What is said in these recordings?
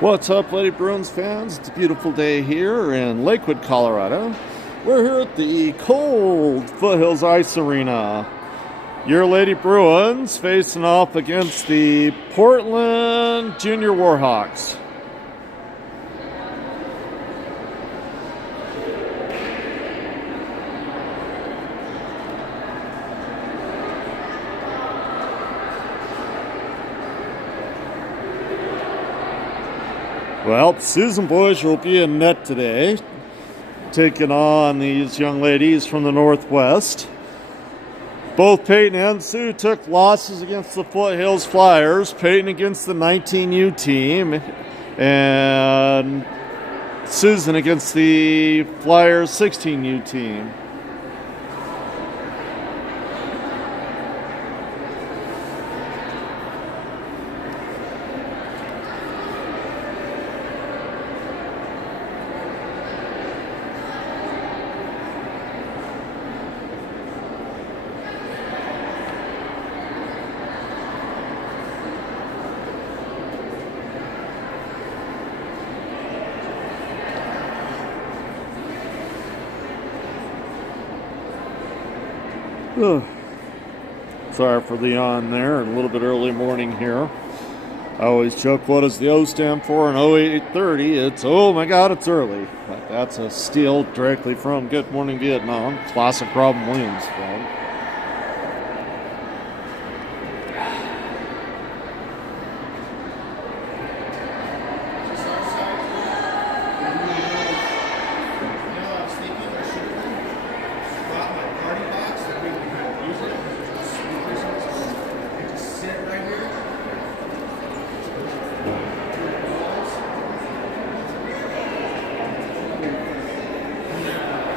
What's up, Lady Bruins fans? It's a beautiful day here in Lakewood, Colorado. We're here at the cold Foothills Ice Arena. Your Lady Bruins facing off against the Portland Junior Warhawks. Well, Susan Bush will be in net today, taking on these young ladies from the Northwest. Both Peyton and Sue took losses against the Foothills Flyers. Peyton against the 19U team, and Susan against the Flyers 16U team. Sorry for the yawn there, and a little bit early morning here. I always joke, what does the O stand for in 0830? It's, oh my God, it's early. But that's a steal directly from Good Morning Vietnam, classic Robin Williams film.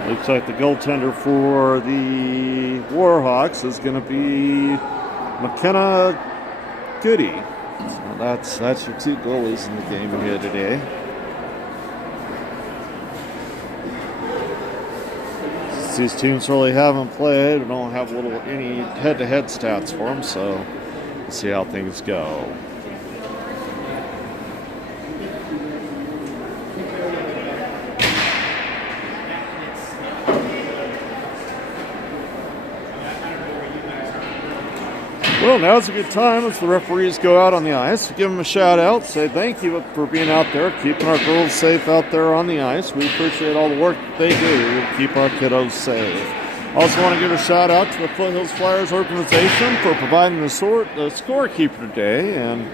Looks like the goaltender for the Warhawks is going to be McKenna Goody. So that's your two goalies in the game here today. Since these teams really haven't played, we don't have any head-to-head stats for them, so we'll see how things go. Well, now's a good time as the referees go out on the ice. Give them a shout out, say thank you for being out there, keeping our girls safe out there on the ice. We appreciate all the work that they do to keep our kiddos safe. Also want to give a shout out to the Foothills Flyers organization for providing the scorekeeper today and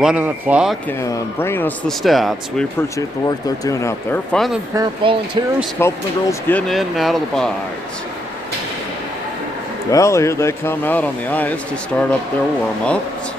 running the clock and bringing us the stats. We appreciate the work they're doing out there. Finally, the parent volunteers helping the girls getting in and out of the box. Well, here they come out on the ice to start up their warm-ups.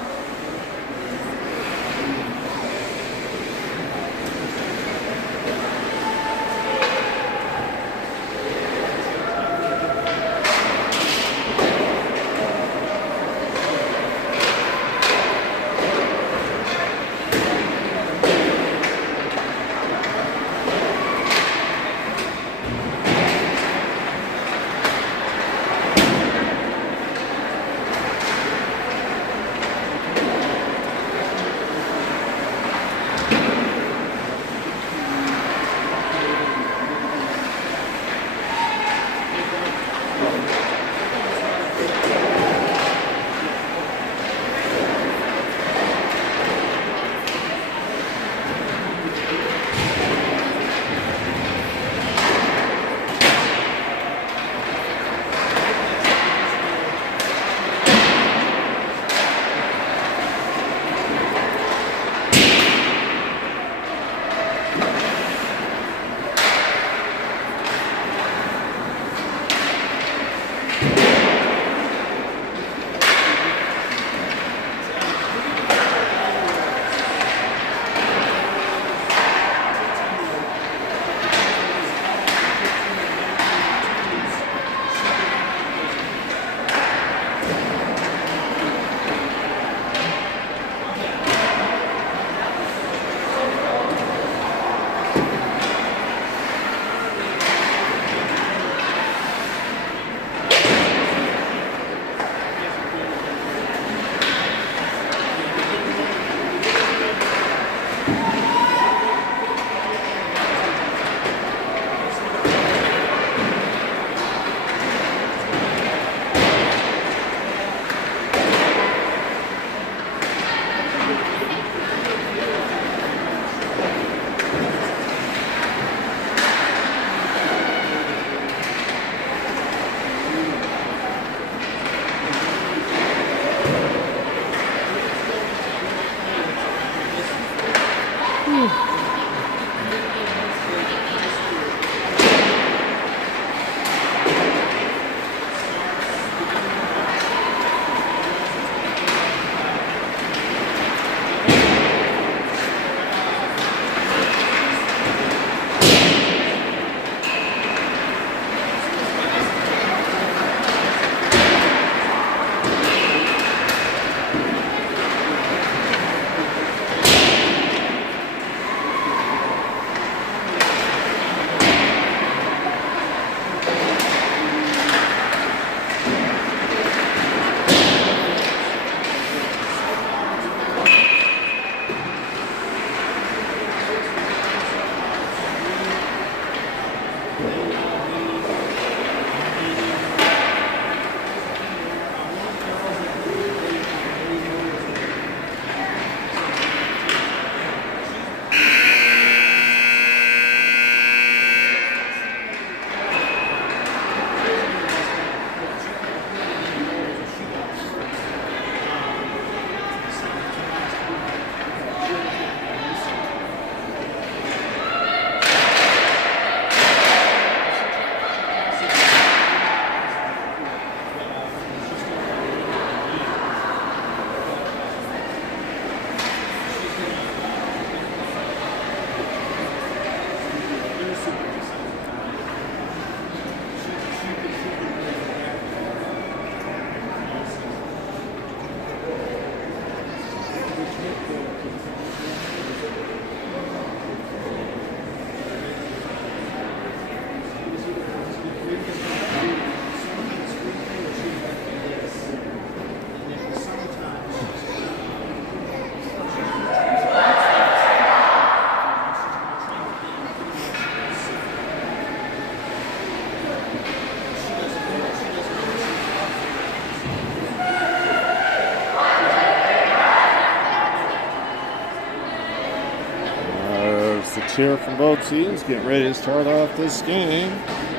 Coach here from both teams, getting ready to start off this game.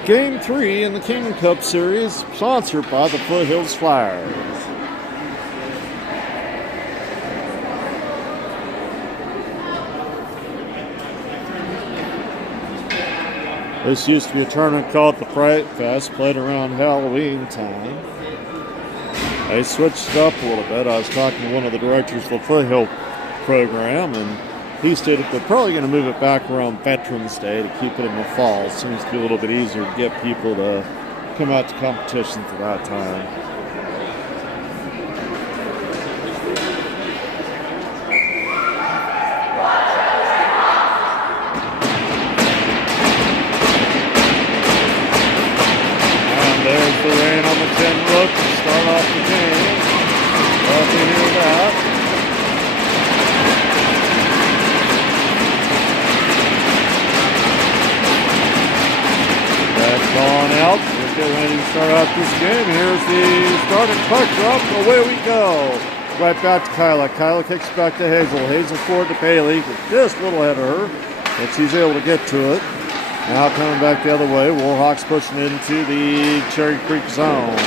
Game 3 in the Kingdom Cup Series, sponsored by the Foothills Flyers. This used to be a tournament called the Fright Fest, played around Halloween time. They switched it up a little bit. I was talking to one of the directors of the Foothill program, and he stated they're probably going to move it back around Veterans Day to keep it in the fall. It seems to be a little bit easier to get people to come out to competitions at that time. There's the rain on the tin roof to start off the game. Love to hear that. That's gone out. We're getting ready to start off this game. Here's the starting puck drop. Away we go. Right back to Kyla. Kyla kicks back to Hazel. Hazel forward to Bailey. Just a little ahead of her, but she's able to get to it. Now coming back the other way, Warhawks pushing into the Cherry Creek zone.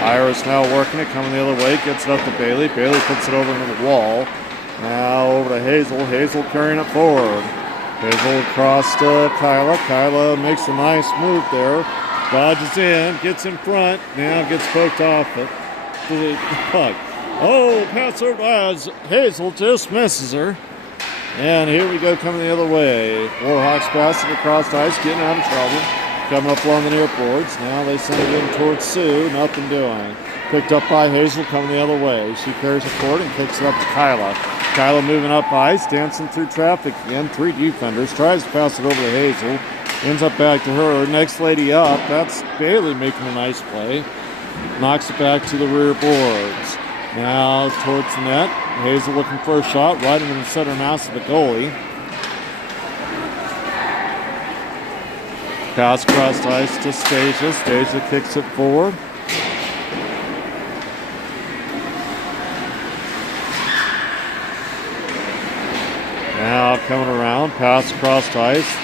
Iris now working it, coming the other way, gets it up to Bailey. Bailey puts it over into the wall. Now over to Hazel. Hazel carrying it forward. Hazel across to Kyla. Kyla makes a nice move there. Dodges in, gets in front, now gets poked off it. The puck. Oh, pass over to Hazel, just misses her. And here we go, coming the other way. Warhawks passing across the ice, getting out of trouble. Coming up along the near boards. Now they send it in towards Sue. Nothing doing. Picked up by Hazel, coming the other way. She carries it forward and kicks it up to Kyla. Kyla moving up ice, dancing through traffic again. 3 defenders. Tries to pass it over to Hazel. Ends up back to her. Next lady up. That's Bailey making a nice play. Knocks it back to the rear boards. Now towards the net. Hazel looking for a shot, right into the center mass of the goalie. Pass across the ice to Stasia. Stasia kicks it forward. Now coming around, pass across the ice.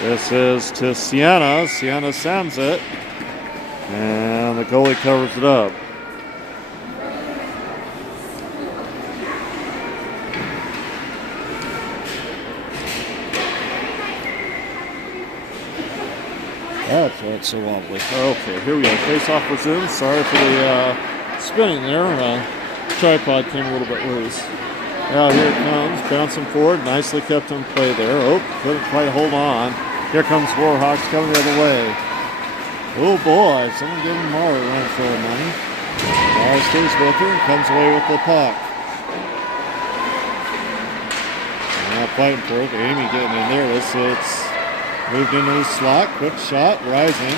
This is to Sienna. Sienna sends it. And the goalie covers it up. That's so lovely. Okay, here we go. Face-off resumes. Sorry for the spinning there. Tripod came a little bit loose. Now here it comes. Bouncing forward. Nicely kept in play there. Oh, couldn't quite hold on. Here comes Warhawks coming the other way. Oh boy, someone giving Mara a run for her money. Mara stays with her and comes away with the puck. Now fighting for it. Amy getting in there. It's moved into the slot, quick shot, rising.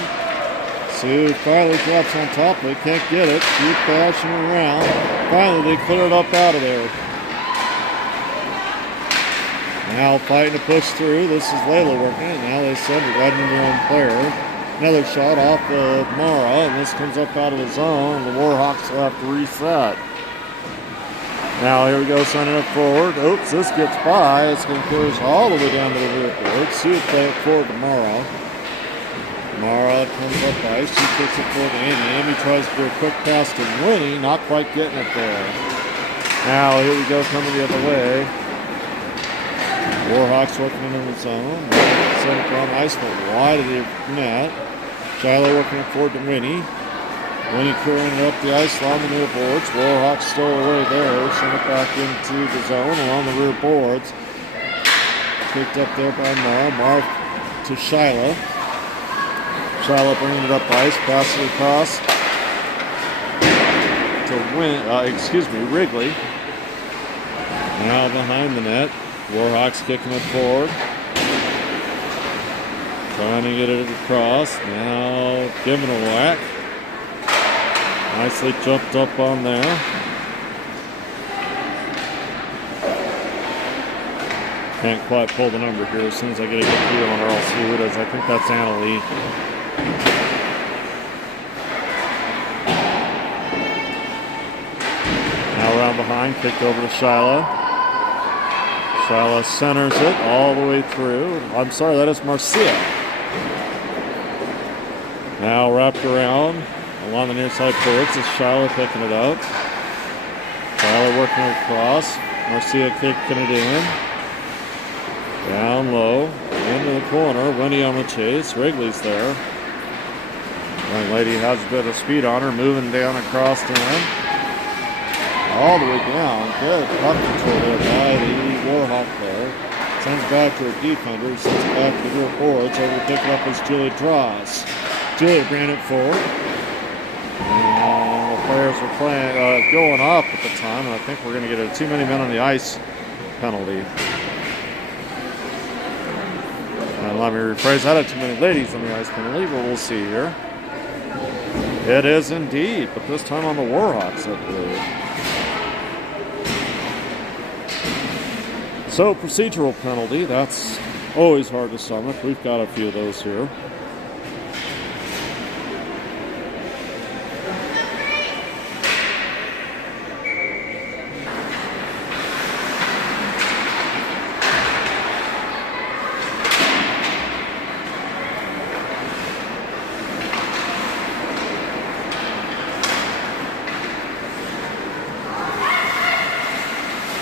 Sue finally drops on top of it, can't get it. Keep bashing around. Finally, they clear it up out of there. Now fighting to push through. This is Layla working it. Now they send it right into their own player. Another shot off of Mara, and this comes up out of the zone. The Warhawks will have to reset. Now here we go, sending it forward. Oops, this gets by. It's going to cruise all the way down to the rear board. Sue will play it forward to Mara. Mara comes up ice. She kicks it forward to Amy. Amy tries to do a quick pass to Winnie, not quite getting it there. Now here we go, coming the other way. Warhawks working into the zone. Send it on ice, but wide of the net. Shiloh working it forward to Winnie. Winnie carrying it up the ice along the near boards. Warhawks still away there. Send it back into the zone along the rear boards. Picked up there by Mara. Mara to Shiloh. Shiloh bringing it up ice. Passes it across to Wrigley. Now behind the net. Warhawks kicking it forward. Trying to get it across. Now giving a whack. Nicely jumped up on there. Can't quite pull the number here as soon as I get a good feel on her. I'll see who it is. I think that's Anna Lee. Now around behind, kicked over to Shiloh. Charlotte centers it all the way through. I'm sorry, that is Marcia. Now wrapped around along the near side boards is Charlotte picking it up. Charlotte working it across. Marcia kicking it in. Down low. Into the corner. Wendy on the chase. Wrigley's there. Young lady has a bit of speed on her. Moving down across the end. All the way down. Good puck control there by the Warhawk player. Sends back to her defender. Sends back to the rear boards. Over to pick it up as Julie Dross. Julie ran it forward. And the players were playing, going up at the time. And I think we're going to get a too many men on the ice penalty. And let me rephrase that, too many ladies on the ice penalty, but we'll see here. It is indeed, but this time on the Warhawks, I believe. So, procedural penalty, that's always hard to stomach. We've got a few of those here.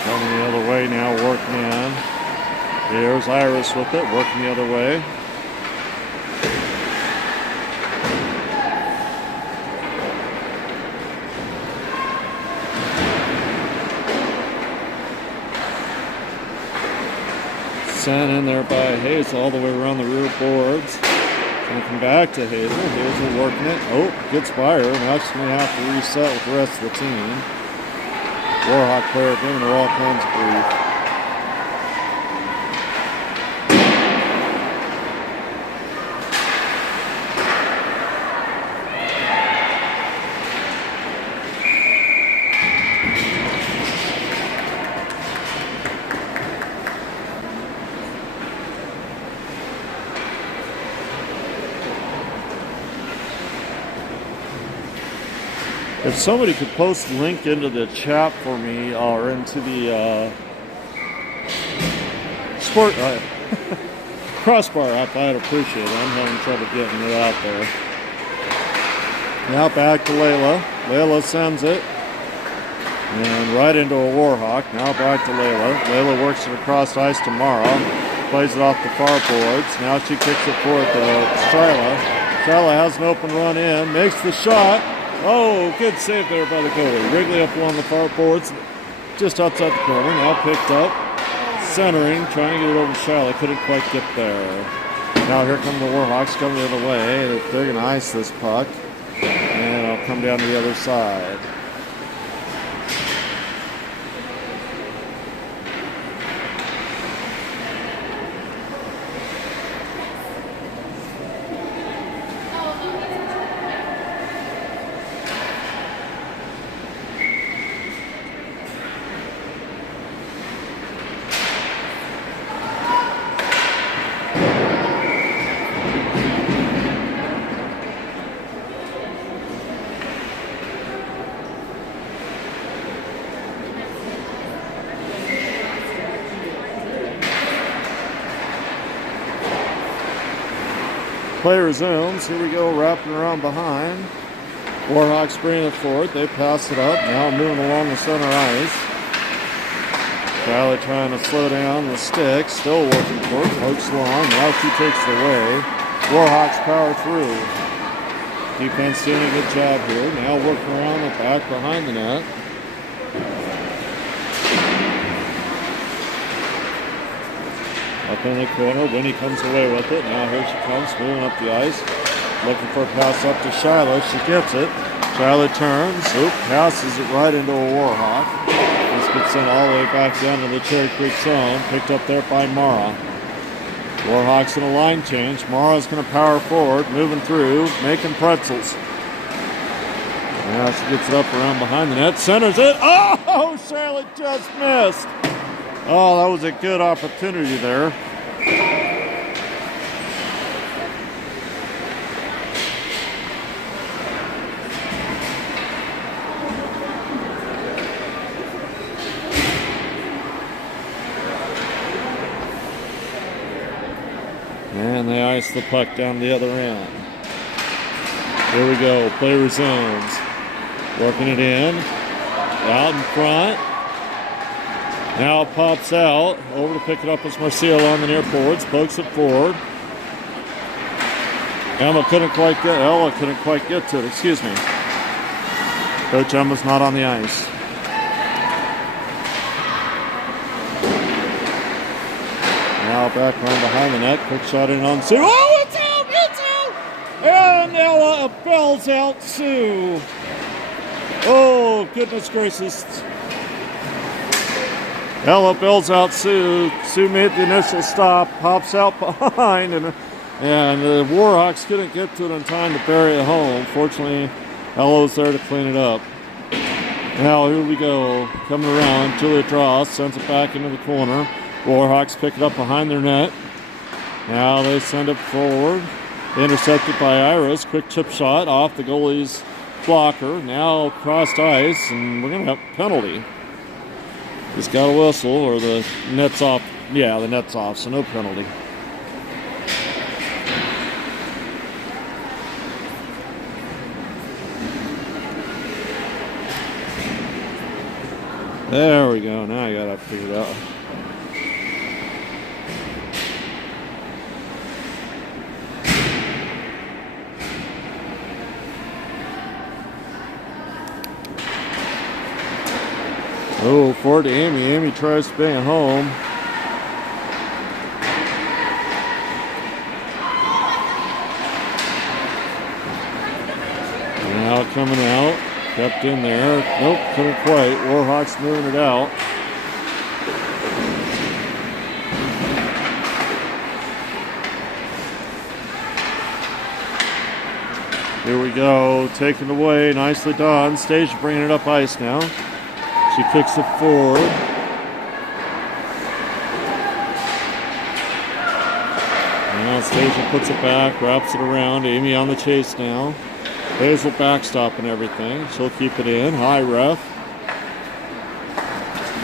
Coming the other way now, working in. Here's Iris with it, working the other way. Sent in there by Hazel all the way around the rear boards. Gonna come back to Hazel. Hazel working it. Oh, gets by her. Now she's going to have to reset with the rest of the team. Warhawk player giving her all kinds of grief. If somebody could post a link into the chat for me or into the crossbar app, I'd appreciate it. I'm having trouble getting it out there. Now back to Layla. Layla sends it. And right into a Warhawk. Now back to Layla. Layla works it across ice to Mara. Plays it off the far boards. Now she kicks it forward to Shyla. Shyla has an open run in. Makes the shot. Oh, good save there by the goalie. Wrigley up along the far boards, just outside the corner. Now picked up, centering, trying to get it over to Charlotte. Couldn't quite get there. Now here come the Warhawks coming the other way. They're going to ice this puck, and it'll come down to the other side. Play resumes. Here we go, wrapping around behind. Warhawks bringing it forward. They pass it up. Now moving along the center ice. Kylie trying to slow down the stick. Still working for it. Pokes along. Now she takes it away. Warhawks power through. Defense doing a good job here. Now working around the back behind the net. Up in the corner, Winnie comes away with it. Now here she comes, moving up the ice. Looking for a pass up to Shiloh. She gets it. Shiloh turns. Oop, passes it right into a Warhawk. This gets sent all the way back down to the Cherry Creek zone. Picked up there by Mara. Warhawks in a line change. Mara's going to power forward, moving through, making pretzels. Now she gets it up around behind the net. Centers it. Oh, Charlotte just missed. Oh, that was a good opportunity there. And they ice the puck down the other end. Here we go. Play resumes. Working it in. Out in front. Now it pops out. Over to pick it up is Marcia on the near boards. Pokes it forward. Ella couldn't quite get to it. Excuse me. Coach Emma's not on the ice. Now back around behind the net. Quick shot in on Sue. Oh, it's out! It's out! And Ella bells out Sue. Oh, goodness gracious. Ella bells out Sue. Sue made the initial stop. Pops out behind. And the Warhawks couldn't get to it in time to bury it home. Fortunately, Ella was there to clean it up. Now here we go. Coming around. Julia Dross sends it back into the corner. Warhawks pick it up behind their net. Now they send it forward. Intercepted by Iris. Quick chip shot off the goalie's blocker. Now crossed ice, and we're going to have a penalty. Just got a whistle, or the net's off. Yeah, the net's off, so no penalty. There we go. Now I got it figured out. Oh, forward to Amy. Amy tries to bang it home. Now coming out. Kept in there. Nope, couldn't quite. Warhawks moving it out. Here we go. Taken away. Nicely done. Stage bringing it up ice now. She kicks it forward. Now Stasia puts it back, wraps it around. Amy on the chase now. Hazel backstopping everything. She'll keep it in. High ref.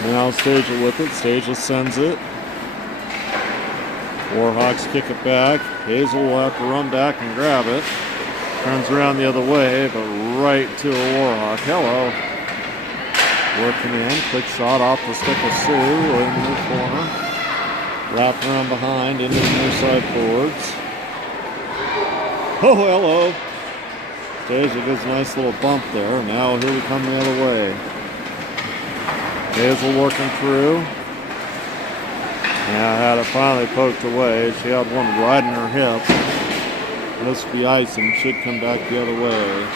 Now Stasia with it. Stasia sends it. Warhawks kick it back. Hazel will have to run back and grab it. Turns around the other way, but right to a Warhawk. Hello. Working in, quick shot off the stick of Sue in the corner. Wrapped around behind into the near side boards. Oh, hello. Stasia does a nice little bump there. Now here we come the other way. Hazel working through. Now had it finally poked away. She had one right in her hip. This will be icing. Should come back the other way.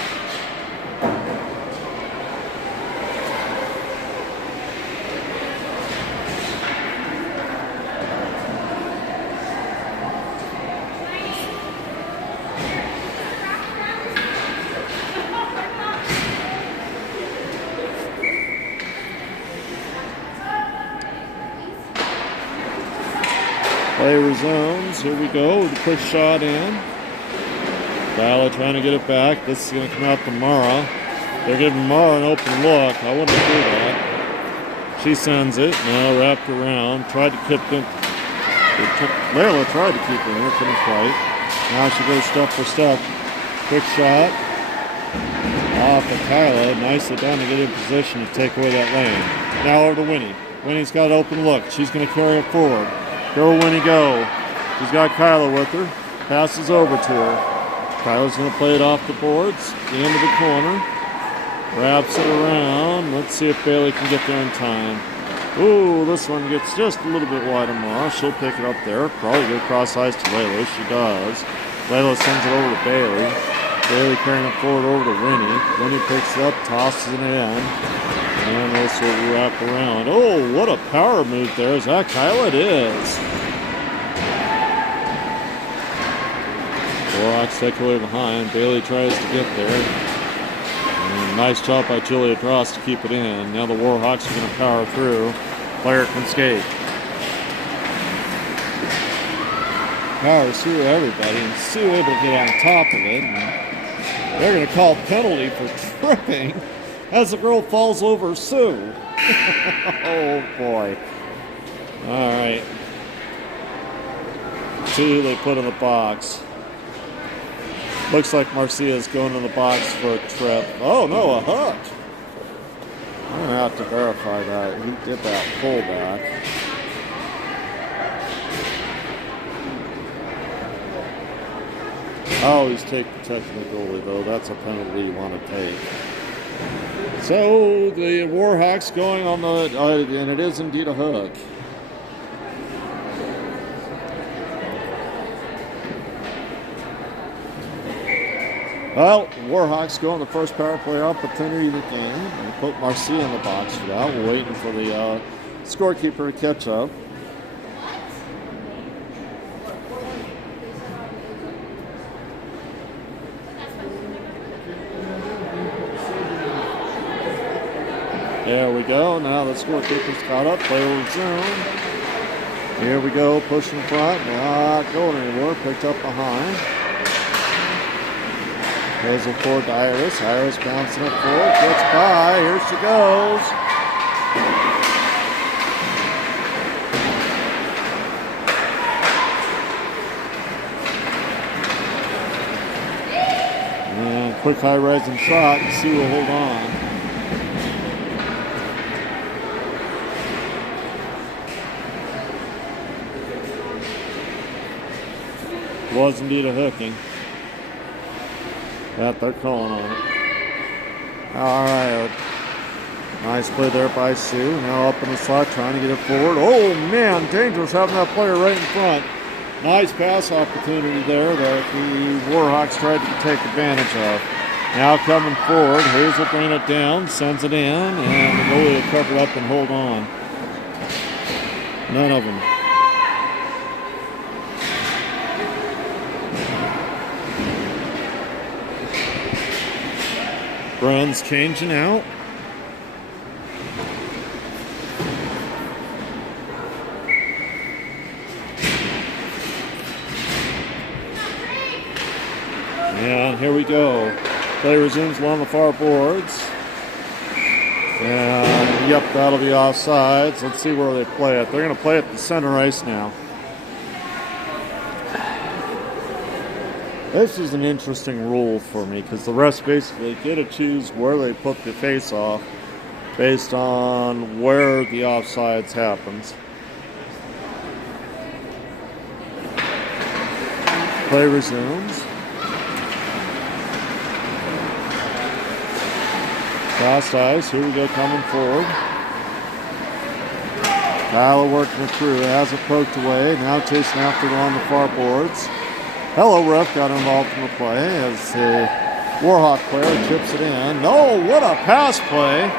Play resumes. Here we go with a quick shot in. Viola trying to get it back. This is going to come out to Mara. They're giving Mara an open look. I wouldn't do that. She sends it. Now wrapped around. Tried to keep it. Layla tried to keep it in. Couldn't quite. Now she goes step for step. Quick shot. Off of Kyla. Nicely done to get in position to take away that lane. Now over to Winnie. Winnie's got an open look. She's going to carry it forward. Go, Winnie, go. She's got Kyla with her. Passes over to her. Kyla's going to play it off the boards. The end of the corner. Wraps it around. Let's see if Bailey can get there in time. Ooh, this one gets just a little bit wide of Mara. She'll pick it up there. Probably go cross ice to Layla. She does. Layla sends it over to Bailey. Bailey carrying it forward over to Winnie. Winnie picks it up, tosses it in. And this will wrap around. Oh, what a power move there. Is that Kyla? It is. Warhawks take away behind. Bailey tries to get there. And nice job by Julia Dross to keep it in. Now the Warhawks are going to power through. Player can skate. Powers through everybody. And Sue able to get on top of it. And they're going to call penalty for tripping as the girl falls over Sue. Oh, boy. All right. 2 they put in the box. Looks like Marcia's going in the box for a trip. Oh no, a hook. I'm going to have to verify that. He did that pullback. Oh, he's protecting the goalie, though. That's a penalty you want to take. So, the Warhawks going on the... and it is indeed a hook. Well, Warhawks go on the first power play opportunity of the game. And put Marcia in the box for that. We're waiting for the scorekeeper to catch up. There we go. Now the scorekeeper's caught up. Play will resume. Here we go. Push in front. Not going anywhere. Picked up behind. Goes it forward to Iris. Iris bouncing it forward. Gets by. Here she goes. And quick high rising shot. See who will hold on. Was indeed a hooking. That they're calling on it. All right. Nice play there by Sue. Now up in the slot trying to get it forward. Oh, man. Dangerous having that player right in front. Nice pass opportunity there that the Warhawks tried to take advantage of. Now coming forward. Hayes will bring it down. Sends it in. And the goalie will cover it up and hold on. None of them. Bruins changing out. And here we go. Play resumes along the far boards. And yep, that'll be offsides. Let's see where they play it. They're going to play at the center ice now. This is an interesting rule for me because the refs basically get to choose where they put the face-off based on where the offsides happens. Play resumes. Cross ice. Here we go, coming forward. Tyler working it through. Has it poked away. Now chasing after it on the far boards. Hello, ref got involved in the play as the Warhawk player chips it in. No, what a pass play.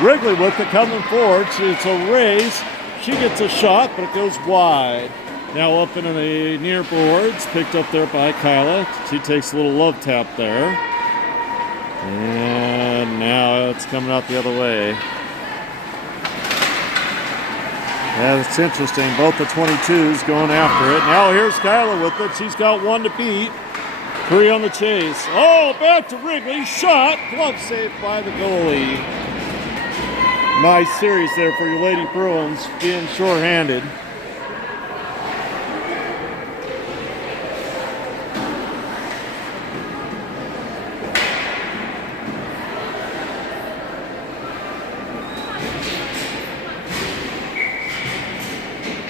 Wrigley with it coming forward. It's a race. She gets a shot, but it goes wide. Now up into the near boards. Picked up there by Kyla. She takes a little love tap there. And now it's coming out the other way. Yeah, it's interesting. Both the 22s going after it. Now here's Kyla with it. She's got one to beat. 3 on the chase. Oh, back to Wrigley. Shot. Glove saved by the goalie. Nice series there for your Lady Bruins being shorthanded.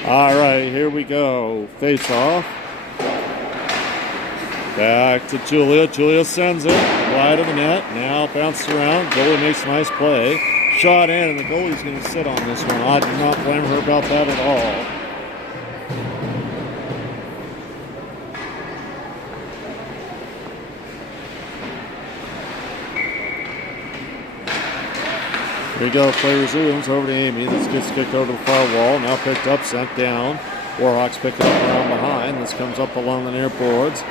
All right, here we go. Face off. Back to Julia. Julia sends it wide of the net. Now bounces around. Goalie makes a nice play. Shot in, and the goalie's going to sit on this one. I do not blame her about that at all. Here we go, play resumes over to Amy. This gets kicked over to the far wall. Now picked up, sent down. Warhawks pick it up around behind. This comes up along the near boards.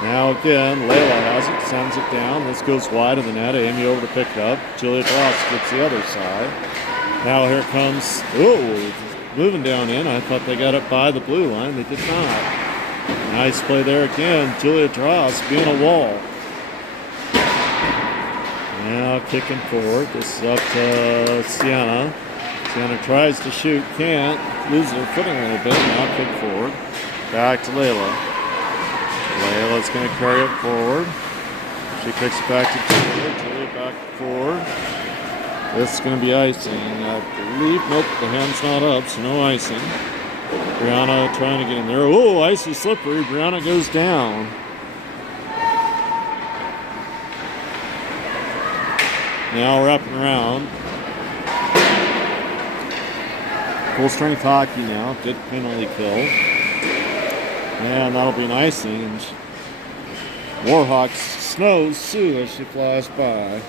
Now again, Layla has it, sends it down. This goes wide of the net. Amy over to pick it up. Julia Ross gets the other side. Now here comes, ooh, moving down in. I thought they got it by the blue line. They did not. Nice play there again. Julia Ross being a wall. Now kicking forward. This is up to Sienna. Sienna tries to shoot, can't. Loses her footing a little bit. Now kick forward. Back to Layla. Layla's going to carry it forward. She kicks it back to Julia. Julia back forward. This is going to be icing. I believe, nope, the hand's not up, so no icing. Brianna trying to get in there. Oh, icy slippery. Brianna goes down. Now wrapping around. Full strength hockey now. Good penalty kill. And that'll be an icing. And Warhawks snows Sue as she flies by.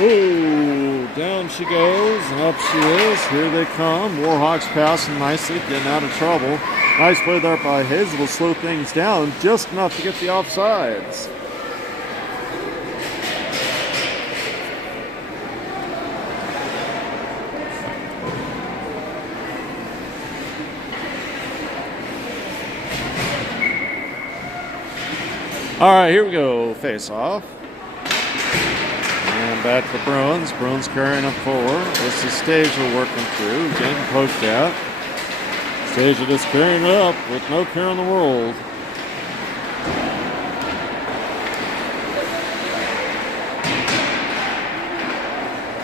Ooh, down she goes, and up she is. Here they come. Warhawks passing nicely, getting out of trouble. Nice play there by Hazel to slow things down, just enough to get the offsides. All right, here we go. Face off. And back to the Bruins. Bruins carrying up forward. This is Stasia working through, getting poked at. Stasia just carrying it up with no care in the world.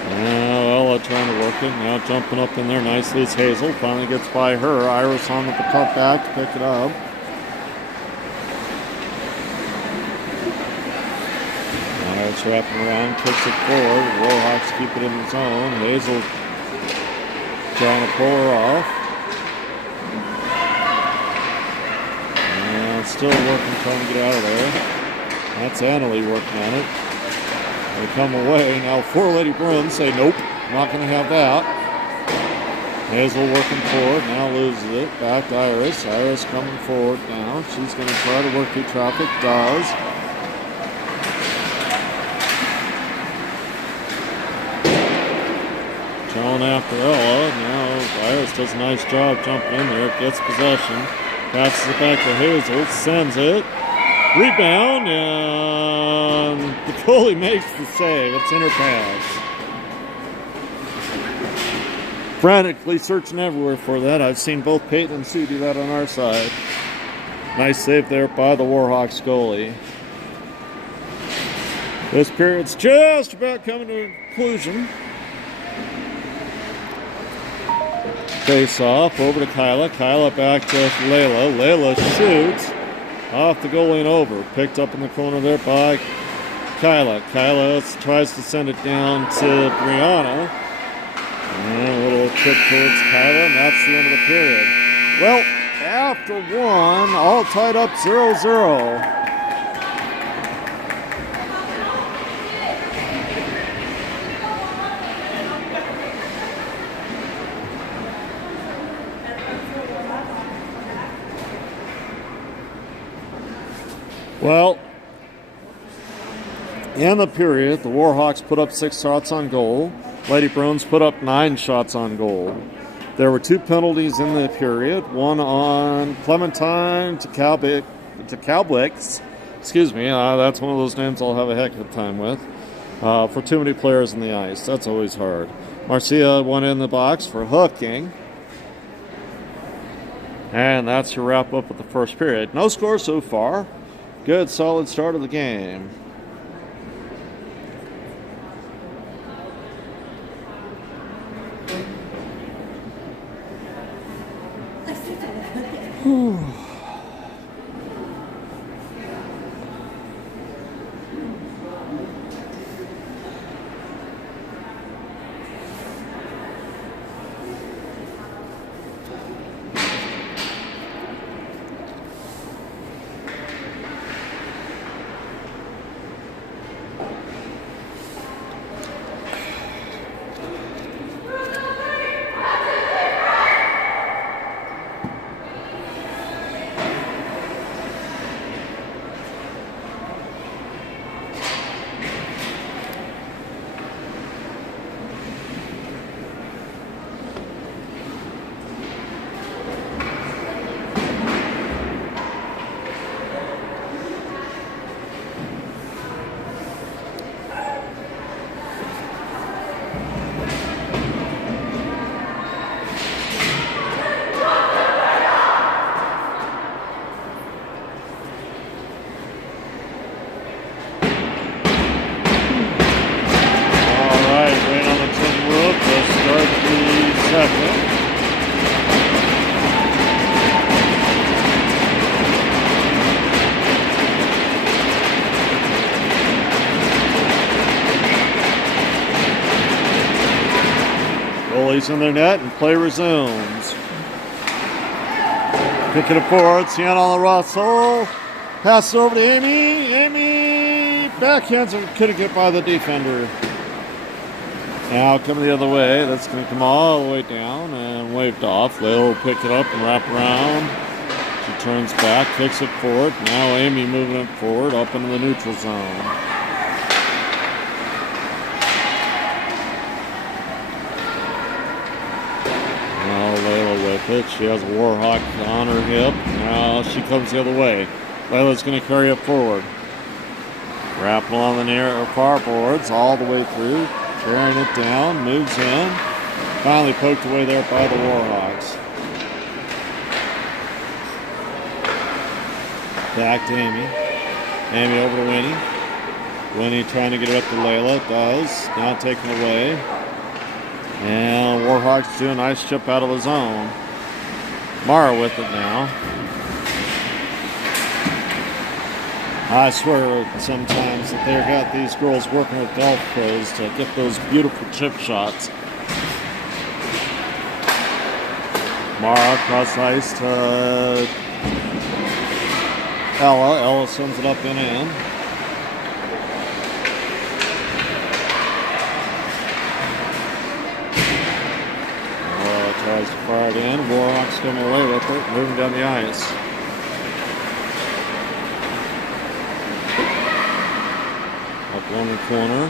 Now Ella trying to work it. Now jumping up in there nicely is Hazel. Finally gets by her. Iris on with the cutback to pick it up. Iris wrapping around, kicks it forward. The Warhawks keep it in the zone. Hazel trying to pull her off. And still working, trying to get out of there. That's Annalie working on it. They come away. Now four Lady Bruins say, nope, not going to have that. Hazel working forward, now loses it. Back to Iris. Iris coming forward now. She's going to try to work through traffic. Does. Going after Ella. Now Iris does a nice job jumping in there. Gets possession. Passes it back to Hazel. Sends it. Rebound. And the goalie makes the save. It's in her pads. Frantically searching everywhere for that. I've seen both Peyton and Sue do that on our side. Nice save there by the Warhawks goalie. This period's just about coming to a conclusion. Face off over to Kyla. Kyla back to Layla. Layla shoots off the goalie and over. Picked up in the corner there by Kyla. Kyla tries to send it down to Brianna. And a little kick towards Kyla, and that's the end of the period. Well, after one, all tied up 0-0. Well, in the period, the Warhawks put up 6 shots on goal. Lady Bruins put up 9 shots on goal. There were 2 penalties in the period. One on Clementine to Cowblicks. Excuse me, that's one of those names I'll have a heck of a time with. For too many players in the ice. That's always hard. Marcia went in the box for hooking. And that's your wrap up of the first period. No score so far. Good, solid start of the game. Plays in their net and play resumes. Picking it forward, Sienna on the Russell. Pass over to Amy. Amy backhands and couldn't get by the defender. Now coming the other way. That's going to come all the way down and waved off. Layla will pick it up and wrap around. She turns back, kicks it forward. Now Amy moving it forward up into the neutral zone. Now Layla with it. She has a Warhawk on her hip. Now she comes the other way. Layla's going to carry it forward. Wrapping along the near far boards all the way through. Carrying it down, moves in. Finally poked away there by the Warhawks. Back to Amy. Amy over to Winnie. Winnie trying to get it up to Layla. Does. Now taken away. And Warhawks do a nice chip out of the zone. Mara with it now. I swear sometimes that they've got these girls working with golf pros to get those beautiful chip shots. Mara across ice to Ella. Ella sends it up and in. Ella tries to fire it in. Warhawks coming away with it, moving down the ice. On the corner,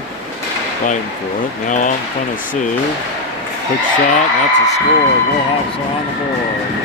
fighting for it. Now out in front of Sue. Quick shot, that's a score. Warhawks are on the board.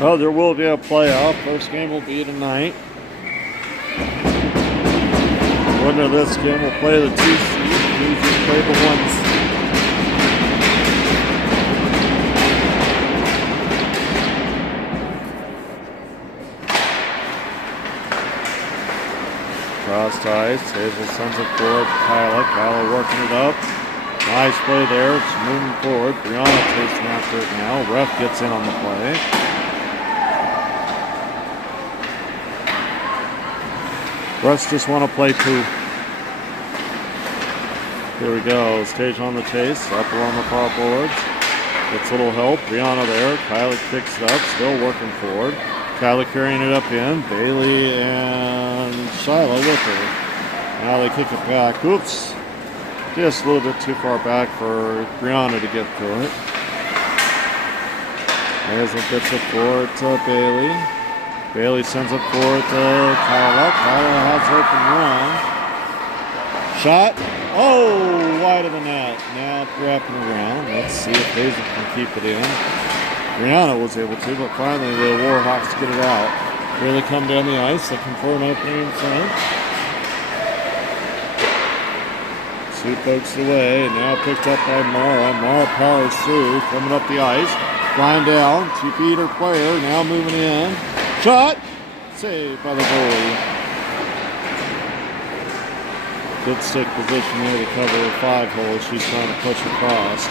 Well, there will be a playoff. First game will be tonight. Winner of this game will play the 2 seed. Losers play the 1 seed. Cross ice. Hazel sends it forward to Kyla. Kyla working it up. Nice play there. It's moving forward. Brianna chasing after it now. Ref gets in on the play. Refs just want to play 2. Here we go. Stage on the chase. Up along the far boards. Gets a little help. Brianna there. Kyla picks it up. Still working forward. Kyla carrying it up in. Bailey and Shyla with her. Now they kick it back. Oops. Just a little bit too far back for Brianna to get to it. Hazel gets it forward to Bailey. Bailey sends it forward to Kyla. Kyla has open run. Shot. Oh, wide of the net. Now wrapping around. Let's see if Hazel can keep it in. Brianna was able to, but finally the Warhawks get it out. Really come down the ice, looking for an opening in front. Sue pokes it away, now picked up by Mara. Mara powers through, coming up the ice. Flying down, 2-feet player, now moving in. Shot! Saved by the goalie. Good stick position there to cover her 5-hole. She's trying to push across.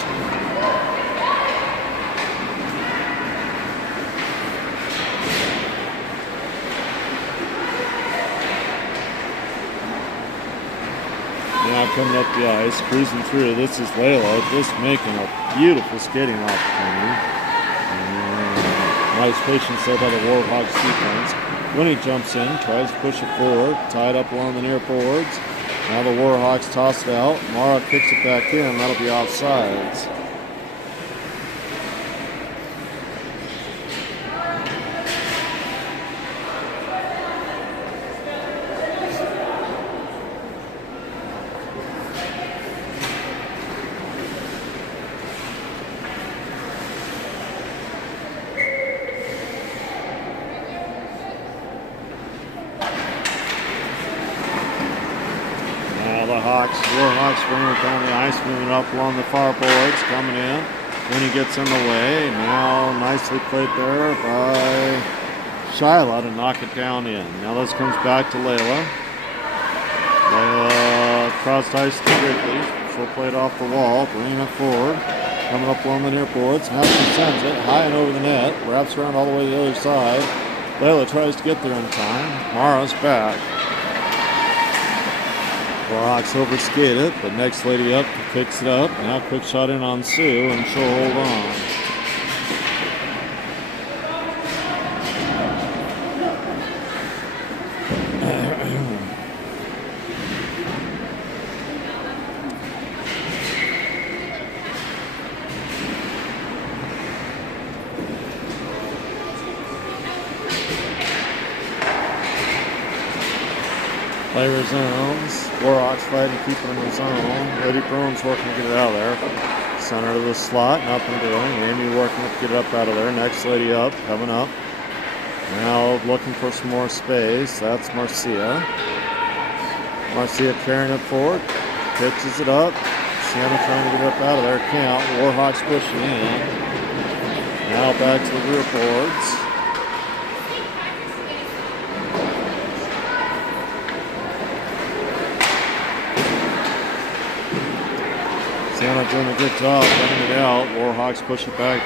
Now coming up the ice, cruising through. This is Layla just making a beautiful skating opportunity. Nice patience there by the Warhawks defense. Winnie jumps in, tries to push it forward, tied up along the near boards. Now the Warhawks toss it out. Mara kicks it back in. That'll be offsides. Warhawks bringing it down the ice, moving up along the far boards, coming in. When he gets in the way, now nicely played there by Shyla to knock it down in. Now this comes back to Layla. Layla crossed ice to Wrigley. She'll play it off the wall, bringing it forward. Coming up along the near boards. Now she sends it high and over the net. Wraps around all the way to the other side. Layla tries to get there in time. Mara's back. Warhawks overskate it, but next lady up picks it up. Now quick shot in on Sue, and she'll hold on. Player zones. Warhawks fighting to keep it in the zone. Lady Bruins working to get it out of there. Center of the slot, nothing doing. Amy working to get it up out of there. Next lady up, coming up. Now looking for some more space. That's Marcia. Marcia carrying it forward. Pitches it up. Sienna trying to get it up out of there. Count. Warhawks pushing in. Now back to the rear boards. Sienna doing a good job getting it out. Warhawks push it back.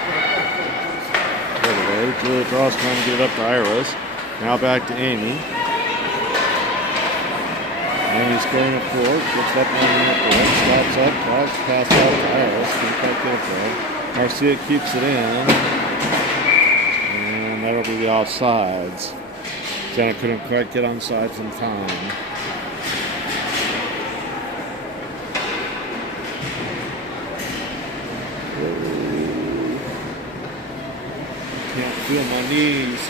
The other way. Julia Dross trying to get it up to Iris. Now back to Amy. Amy's carrying it forward. Gets up on the airport. Stops up. Tries to pass out to Iris. Can't quite get it there. Marcia keeps it in. And that'll be the offsides. Sienna couldn't quite get on sides in time. Can't feel my knees.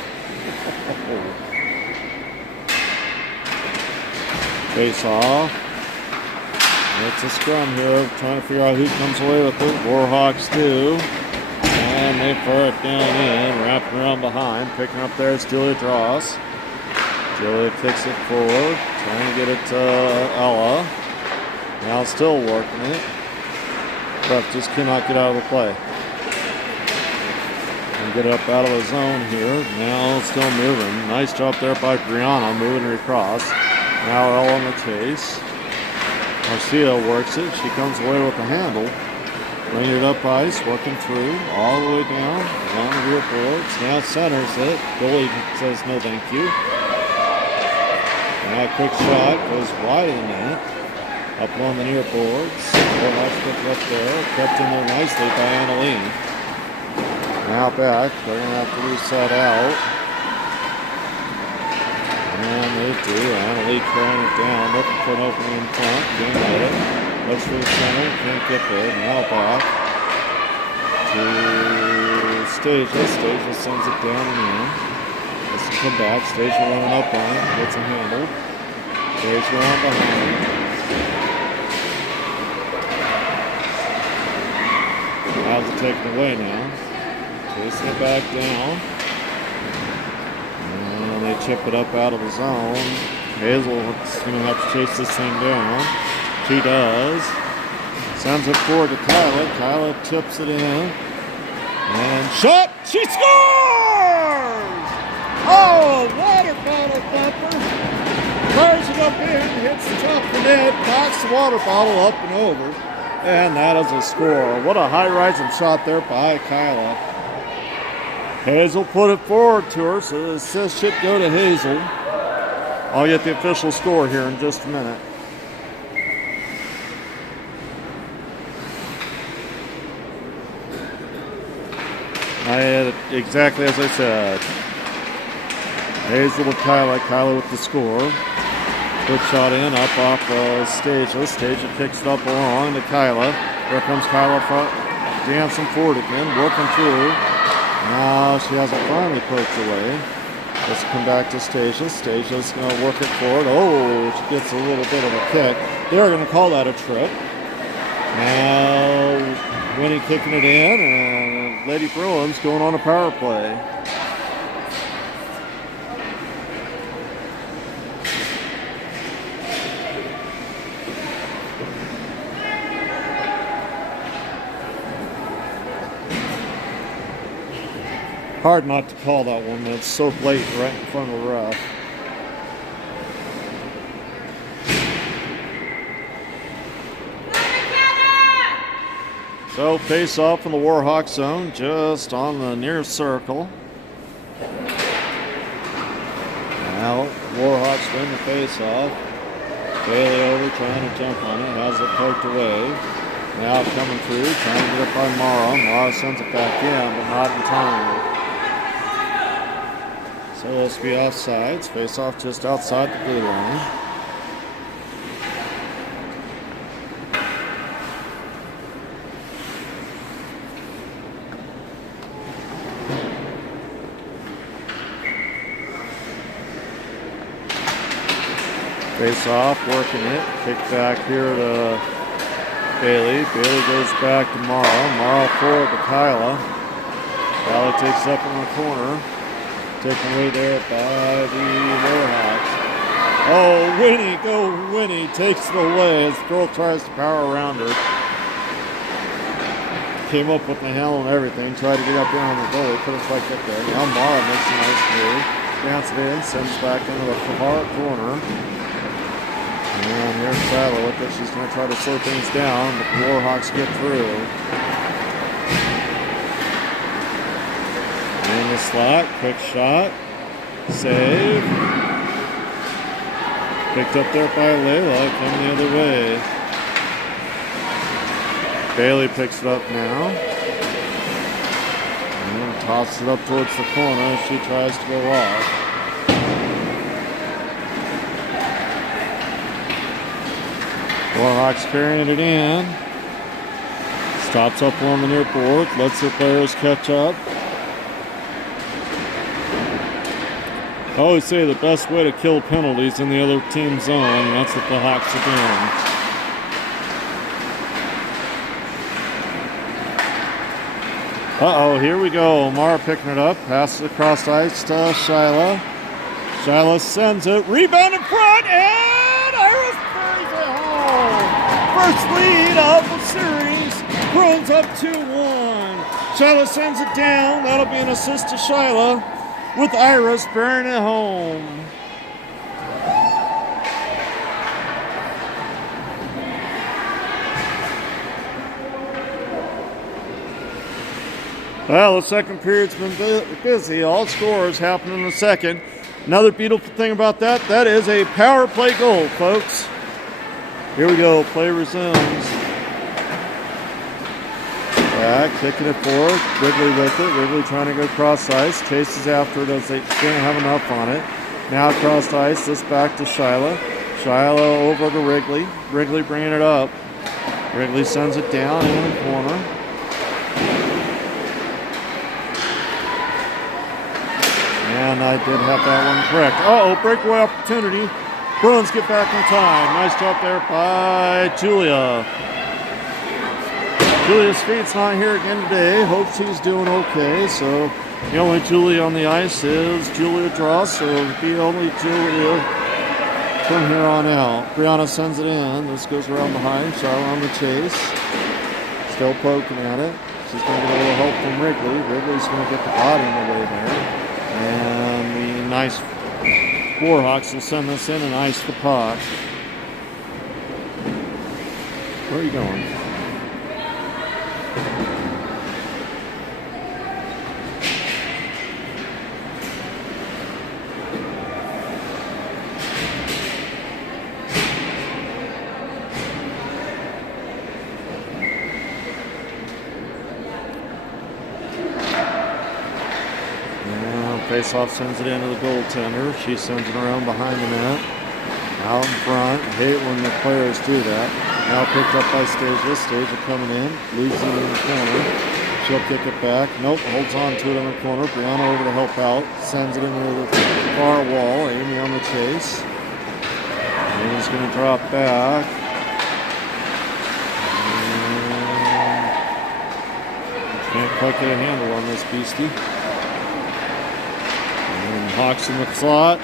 Face off. It's a scrum here, trying to figure out who comes away with it. Warhawks do. And they fire it down in, wrapping around behind. Picking up there, it's Julia Dross. Julia kicks it forward, trying to get it to Ella. Now still working it. Ref just cannot get out of the play. And get it up out of the zone here. Now still moving. Nice job there by Brianna, moving her across. Now Ella on the chase. Marcia works it. She comes away with the handle. Bringing it up ice, working through, all the way down, along the rear boards. Now centers it. Goalie says no thank you. Now a quick shot goes wide of the net. Up on the near boards. Warhawks pick it up there. Kept in there nicely by Annalene. Now back. They're going to have to reset out. And they do. Annalene carrying it down. Looking for an opening in front. Can't get it. Looks for the center. Can't get there. Now back to Stasia. Stasia sends it down and in. Let's come back. Stasia running up on it. Gets a handle. Stasia on behind. How's it taken away now? Chasing it back down. And they chip it up out of the zone. Hazel's going to have to chase this thing down. She does. Sends it forward to Kyla. Kyla tips it in. And shot! She scores! Oh, water bottle bumper. Fires it up in, hits the top of the net, knocks the water bottle up and over. And that is a score. What a high-rising shot there by Kyla. Hazel put it forward to her, so the assist should go to Hazel. I'll get the official score here in just a minute. I had it exactly as I said. Hazel with Kyla. Kyla with the score. Quick shot in, up off Stasia. Stasia picks it up along to Kyla. Here comes Kyla dancing forward again, working through. Now she has it finally poked away. Let's come back to Stasia. Stasia's going to work it forward. Oh, she gets a little bit of a kick. They're going to call that a trip. Now Winnie kicking it in, and Lady Bruins going on a power play. Hard not to call that one, but it's so blatant right in front of the ref. So face off in the Warhawks zone, just on the near circle. Now Warhawks win the face off. Bailey over trying to jump on it, has it poked away. Now coming through, trying to get up by Morrow. Morrow sends it back in, but not in time. So this will be offsides. Face off just outside the blue line. Face off, working it. Kick back here to Bailey. Bailey goes back to Morrow. Morrow forward to Kyla. Kyla takes up in the corner. Taken away there by the Warhawks. Oh, Winnie, go Winnie. Takes it away as the girl tries to power around her. Came up with the handle and everything. Tried to get up there on the goalie. Couldn't quite get there. Now Morrow makes a nice move. Bounce it in. Sends back into the far corner. And here's Kyla with it. She's going to try to slow things down, but the Warhawks get through. In the slot, quick shot, save. Picked up there by Layla, coming the other way. Bailey picks it up now. And tosses it up towards the corner as she tries to go off. Warhawks carrying it in. Stops up on the near board. Lets their players catch up. I always say the best way to kill penalties in the other team's zone, and that's what the Hawks are doing. Uh-oh, here we go. Mara picking it up. Passes it across ice to Shyla. Shyla sends it. Rebound in front, and Iris buries it home. First lead of the series. Bruins up 2-1. Shyla sends it down. That'll be an assist to Shyla, with Iris burying it home. Well, the second period's been busy. All scores happen in the second. Another beautiful thing about that is a power play goal, folks. Here we go, play resumes. Back, kicking it forward, Wrigley with it. Wrigley trying to go cross ice. Chases after it as they can't have enough on it. Now cross ice, this back to Shyla. Shyla over to Wrigley. Wrigley bringing it up. Wrigley sends it down in the corner. And I did have that one correct. Uh-oh, breakaway opportunity. Bruins get back in time. Nice job there by Julia. Julia's feet's not here again today. Hope she's doing okay. So the only Julia on the ice is Julia Dross. So it'll be only Julia from here on out. Brianna sends it in. This goes around behind. Charlotte on the chase. Still poking at it. She's going to get a little help from Wrigley. Wrigley's going to get the body in the way there. And the nice Warhawks will send this in and ice the puck. Where are you going? Faceoff sends it into the goaltender. She sends it around behind the net. Out in front. I hate when the players do that. Now picked up by Stasia. Stasia coming in. Loses it in the corner. She'll kick it back. Nope. Holds on to it in the corner. Brianna over to help out. Sends it into the far wall. Amy on the chase. Amy's going to drop back. And can't quite get a handle on this beastie. Hawks in the slot.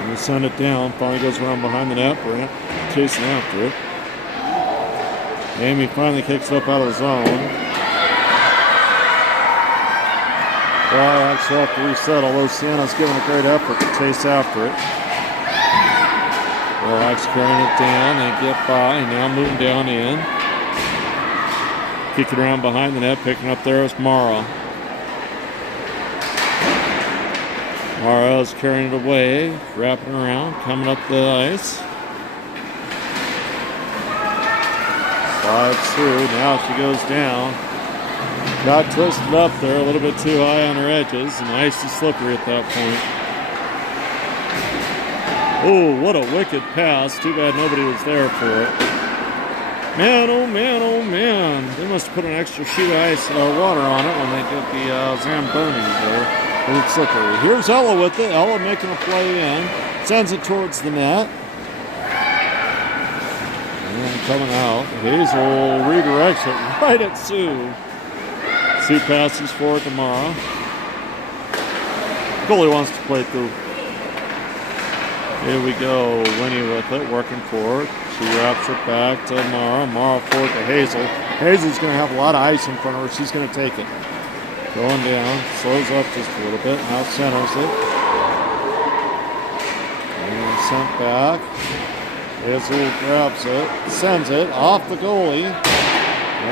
And they send it down. Finally goes around behind the net. Brant chasing after it. Amy finally kicks it up out of the zone. Warhawks will have to reset, although Sienna's giving a great effort to chase after it. Warhawks carrying it down. They get by. Now moving down in. Kick it around behind the net. Picking up there is Mara. Mara is carrying it away. Wrapping around. Coming up the ice. Slides through. Now she goes down. Got twisted up there a little bit too high on her edges. And the ice is slippery at that point. Oh, what a wicked pass. Too bad nobody was there for it. Man, oh man, oh man. They must have put an extra sheet of ice water on it when they did the Zamboni there. It's slippery. Here's Ella with it. Ella making a play in. Sends it towards the net. And coming out. Hazel redirects it right at Sue. Sue passes for it to Mara. Goalie wants to play through. Here we go. Winnie with it, working for it. She wraps it back to Mara. Mara for it to Hazel. Hazel's going to have a lot of ice in front of her. She's going to take it. Going down. Slows up just a little bit. Now centers it. And sent back. Hazel grabs it. Sends it off the goalie.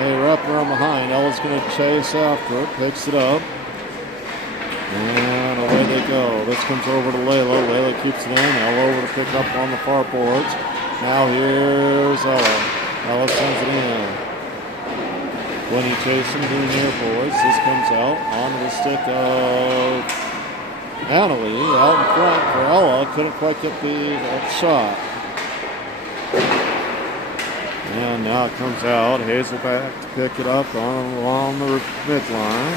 They wrap around behind. Ella's going to chase after it. Picks it up. And away they go. This comes over to Layla. Layla keeps it in. Ella over to pick up on the far boards. Now here's Ella. Ella sends it in. Winnie chasing the near boards. This comes out onto the stick of Annalie. Out in front for Ella. Couldn't quite get the shot. And now it comes out. Hazel back to pick it up along the midline.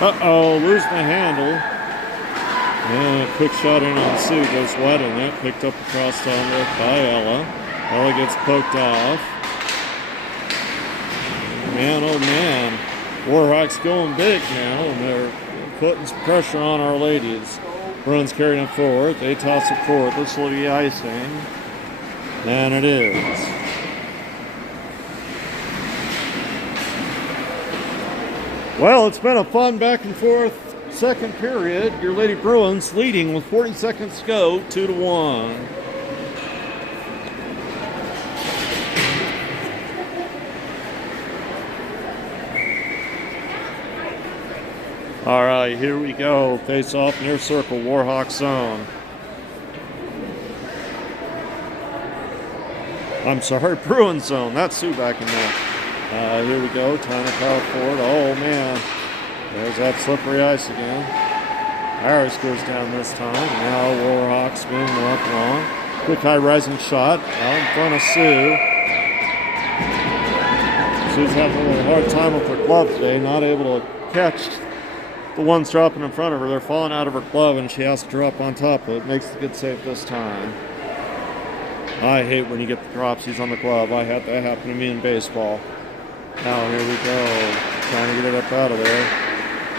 Uh-oh, lose the handle. And a quick shot in on Sue goes wide on that. Picked up across the net by Ella. Ella gets poked off. Man, oh man. Warhawks going big now, and they're putting some pressure on our ladies. Bruins carrying it forward. They toss it forward. This will be icing. And it is. Well, it's been a fun back and forth second period. Your Lady Bruins leading with 40 seconds to go, 2-1. All right, here we go. Face off near circle, Warhawk zone. I'm sorry, Bruins zone. That's Sue back in there. Here we go, trying to power forward. Oh, man. There's that slippery ice again. Harris goes down this time. Now Warhawks spin up long. Quick high rising shot out in front of Sue. Sue's having a little hard time with her glove today, not able to catch the ones dropping in front of her. They're falling out of her glove, and she has to drop on top of it. Makes the good save this time. I hate when you get the dropsies on the glove. I had that happen to me in baseball. Now here we go, trying to get it up out of there.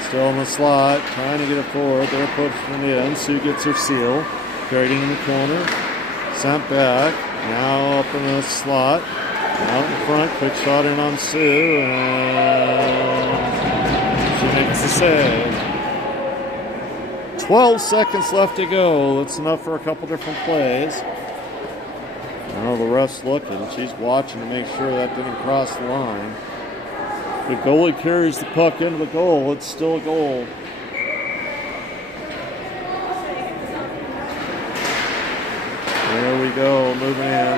Still in the slot, trying to get it forward. They're pushing it in. Sue gets her seal. Carried in the corner. Sent back. Now up in the slot. Out in front. Quick shot in on Sue. And she makes the save. 12 seconds left to go. That's enough for a couple different plays. Now the ref's looking. She's watching to make sure that didn't cross the line. The goalie carries the puck into the goal. It's still a goal. There we go, moving in.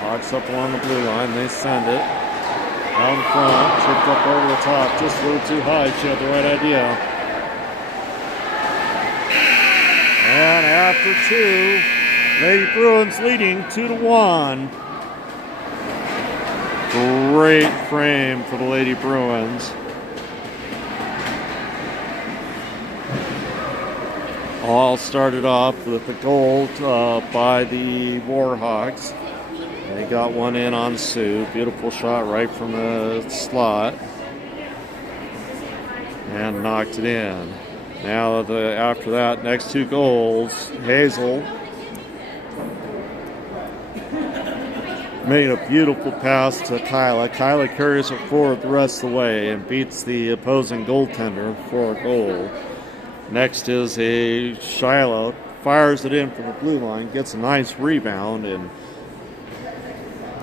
Hawks up along the blue line. They send it. Out in front, tripped up over the top. Just a little too high. She had the right idea. And after two, Lady Bruins leading 2-1. Great frame for the Lady Bruins. All started off with the goal by the Warhawks. They got one in on Sue. Beautiful shot right from the slot. And knocked it in. Now after that, next two goals, Hazel made a beautiful pass to Kyla. Kyla carries it forward the rest of the way and beats the opposing goaltender for a goal. Next is a Shiloh. Fires it in from the blue line. Gets a nice rebound. And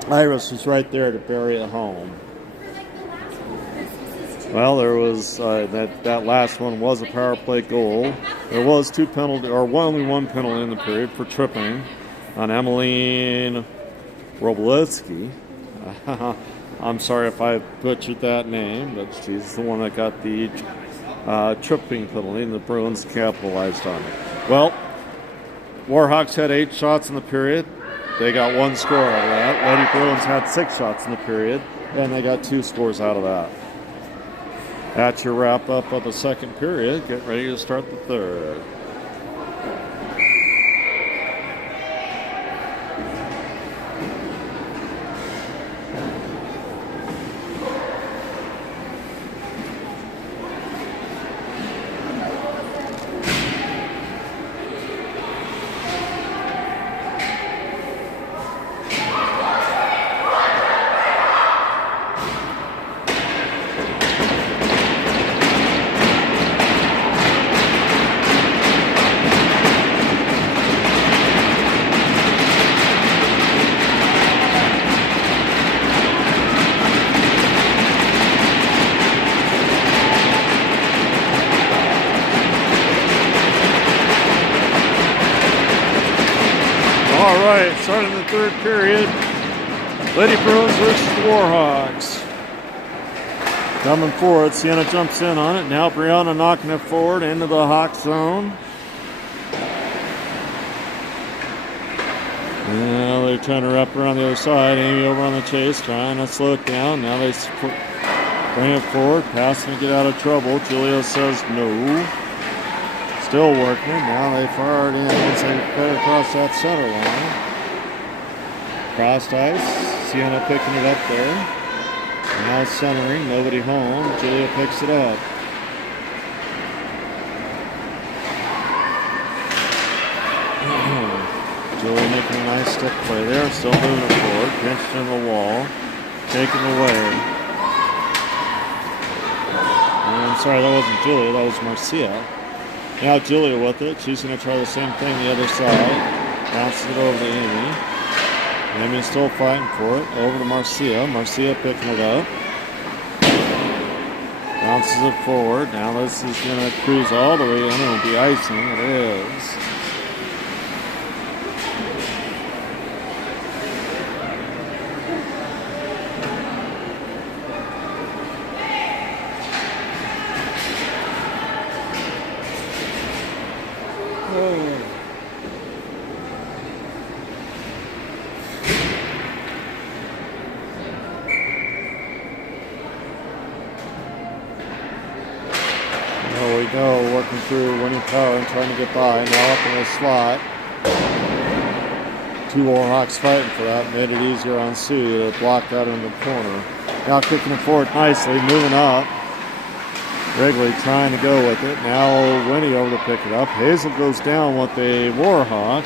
Iris was right there to bury it home. Well, there was that last one was a power play goal. There was two penalty, or only one penalty in the period for tripping on Emmeline Roblewski. I'm sorry if I butchered that name, but she's the one that got the tripping penalty, and the Bruins capitalized on it. Well, Warhawks had 8 shots in the period. They got 1 score out of that. Lady Bruins had 6 shots in the period, and they got 2 scores out of that. That's your wrap-up of the second period. Get ready to start the third. All right, starting the third period, Lady Bruins versus the Warhawks. Coming forward, Sienna jumps in on it. Now Brianna knocking it forward into the Hawk zone. Now they're trying to wrap around the other side. Amy over on the chase, trying to slow it down. Now they bring it forward, passing to get out of trouble. Julia says no. Still working. Now they fire it in once they play across that center line. Crossed ice. Sienna picking it up there. Now centering. Nobody home. Julia picks it up. Julia making a nice stick play there. Still moving it forward. Pinched in the wall. Taken away. I'm sorry, that wasn't Julia. That was Marcia. Now Julia with it. She's going to try the same thing the other side. Bounces it over to Amy. Amy's still fighting for it. Over to Marcia. Marcia picking it up. Bounces it forward. Now this is going to cruise all the way in. It'll be icing. It is. There we go, working through winning power and trying to get by. Now up in the slot. 2 Warhawks fighting for that. Made it easier on Sue to block that in the corner. Now kicking it forward nicely, moving up. Wrigley trying to go with it. Now Winnie over to pick it up. Hazel goes down with a Warhawk.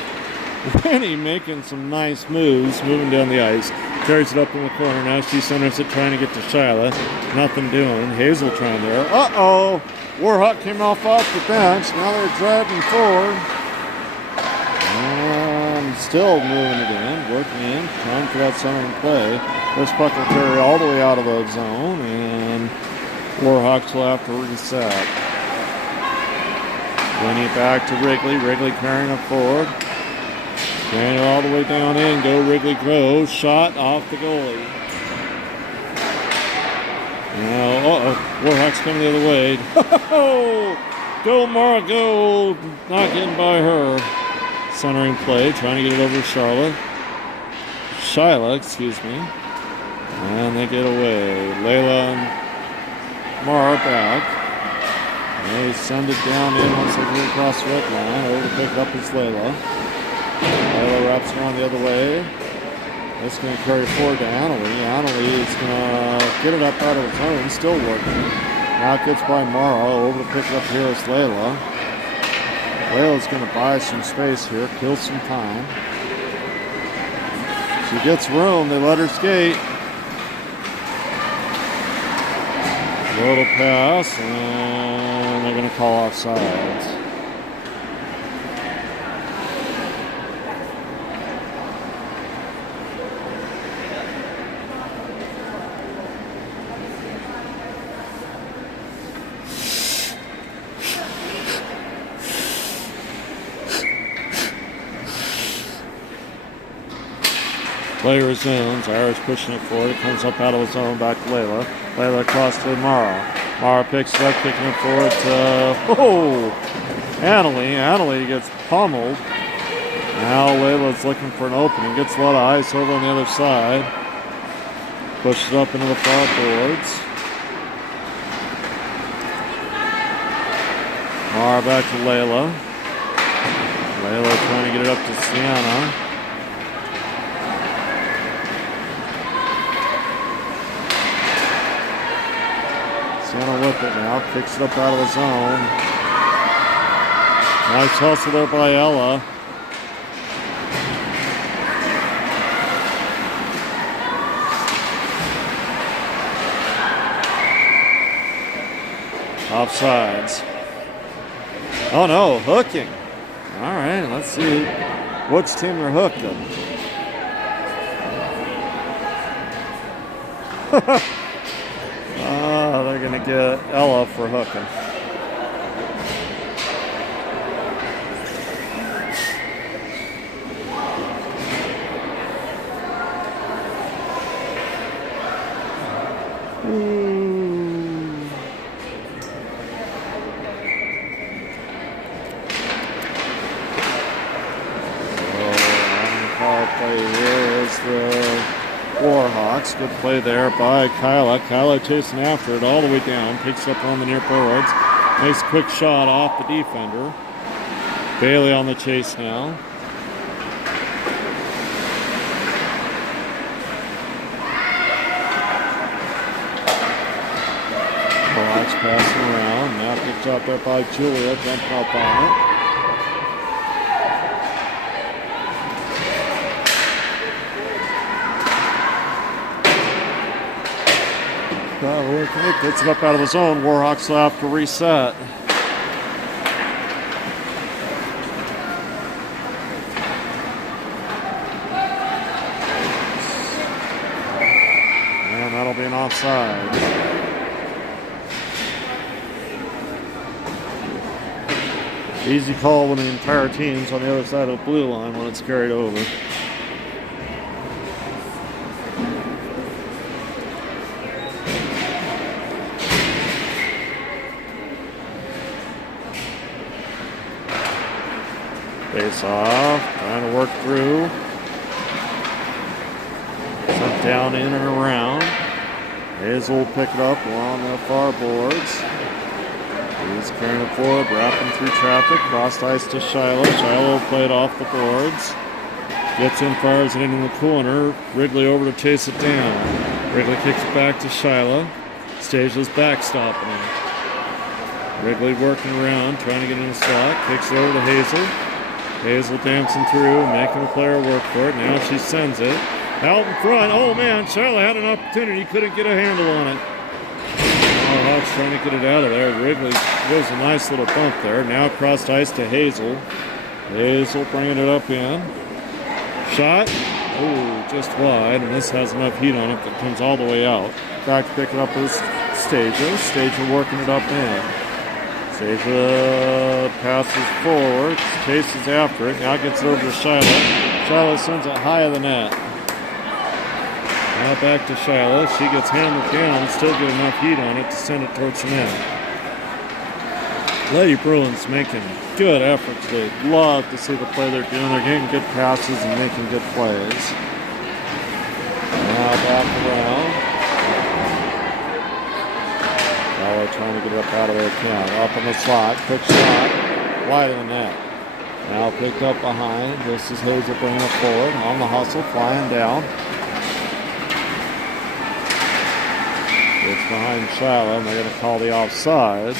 Winnie making some nice moves, moving down the ice. Carries it up in the corner. Now she centers it, trying to get to Shyla. Nothing doing. Hazel trying there. Uh-oh! Warhawk came off the bench. Now they're driving forward. And still moving it in, working in, trying for that centering play. This puck will carry all the way out of the zone, and Warhawks will have to reset. Winnie back to Wrigley. Wrigley carrying it forward. Carrying it all the way down in. Go Wrigley, go. Shot off the goalie. Now, Warhawks coming the other way. Go, Mara, go. Not getting by her. Centering play, trying to get it over to Charlotte. Shyla, excuse me. And they get away. Layla and Mara back. They send it down in once they get across the red line. Over to pick it up is Layla. Layla wraps it around the other way. It's going to carry forward to Annalie. Annalie is going to get it up out of its own, still working. Now it gets by Mara. Over to pick it up here is Layla. Layla's going to buy some space here, kill some time. She gets room. They let her skate. Little pass, and and they're going to call offsides. Play resumes. Irish pushing it forward. It comes up out of his zone. Back to Layla. Layla across to Mara. Mara picks it up, kicking it forward to Annalie. Annalie gets pummeled. Now Layla's looking for an opening. Gets a lot of ice over on the other side. Pushes it up into the far boards. Mara back to Layla. Layla trying to get it up to Sienna. Sienna with it now, kicks it up out of the zone. Nice hustle there by Ella. Offsides. Oh no, hooking. All right, let's see which team they're hooking. They're going to get Ella for hooking. Power play here is the Warhawks. Good play there by Kyla. Kyla chasing after it all the way down. Picks up on the near boards. Nice quick shot off the defender. Bailey on the chase now. Warhawks passing around. Now picked up there by Julia. Jumping up on it. Gets it up out of the zone. Warhawks will have to reset. And that'll be an offside. Easy call when the entire team's on the other side of the blue line when it's carried over. Face off, trying to work through. Sent down, in and around. Hazel will pick it up along the far boards. He's carrying it forward, wrapping through traffic. Crossed ice to Shiloh. Shiloh will play it off the boards. Gets in, fires it into the corner. Wrigley over to chase it down. Wrigley kicks it back to Shiloh. Stagel's backstopping him. Wrigley working around, trying to get in the slot. Kicks it over to Hazel. Hazel dancing through, making the player work for it. Now she sends it. Out in front. Oh man, Shiloh had an opportunity. Couldn't get a handle on it. Hawks trying to get it out of there. Wrigley gives a nice little bump there. Now crossed ice to Hazel. Hazel bringing it up in. Shot. Oh, just wide. And this has enough heat on it that comes all the way out. Back to pick it up with Stasia. Stasia working it up in. Stasia passes forward, chases after it, now gets it over to Shiloh. Shiloh sends it high of the net. Now back to Shiloh. She gets hammered down, still get enough heat on it to send it towards the net. Lady Bruins making good efforts. They love to see the play they're doing. They're getting good passes and making good plays. Now back around. Trying to get it up out of their count. Up in the slot. Quick shot. Wide of the net. Now picked up behind. This is Hazel bringing it forward. On the hustle. Flying down. It's behind Shiloh, and they're going to call the offsides.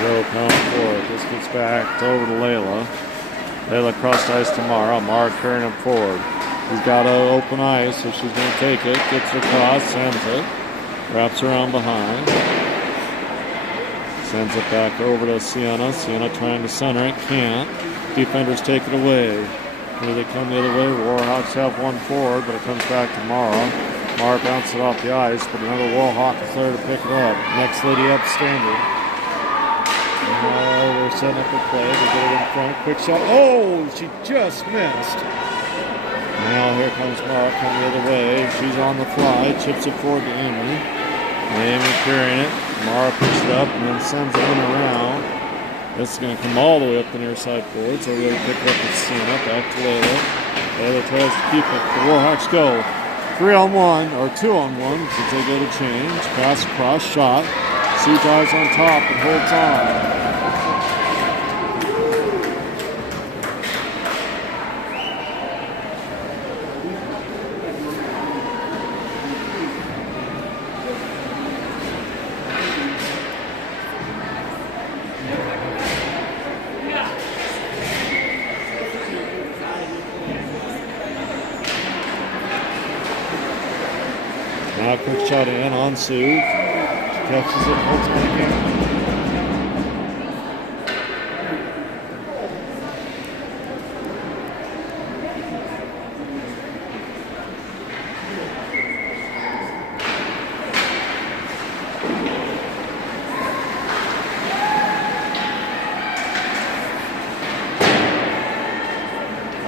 Joe coming forward. This gets back over to Layla. Layla crossed ice to Mara. Mara carrying him forward. He's got an open ice, so she's going to take it. Gets it across, sends it. Wraps around behind. Sends it back over to Sienna. Sienna trying to center it. Can't. Defenders take it away. Here they come the other way. Warhawks have one forward, but it comes back to Mara. Mara bounces it off the ice, but another Warhawk is there to pick it up. Next lady up standing. They're setting up a play. They get it in front. Quick shot. Oh, she just missed. Now here comes Mara coming the other way. She's on the fly. Chips it forward to Amy. Amy carrying it. Mara picks it up and then sends it in around. This is going to come all the way up the near side board. So we're going to pick it up with Sienna. Back to Layla. Layla tries to keep it. The Warhawks go 3-on-1 or 2-on-1 because they go to change. Pass across, shot. Sue dives on top and holds on. Now quick shot in on Sue. She catches it, holds it again.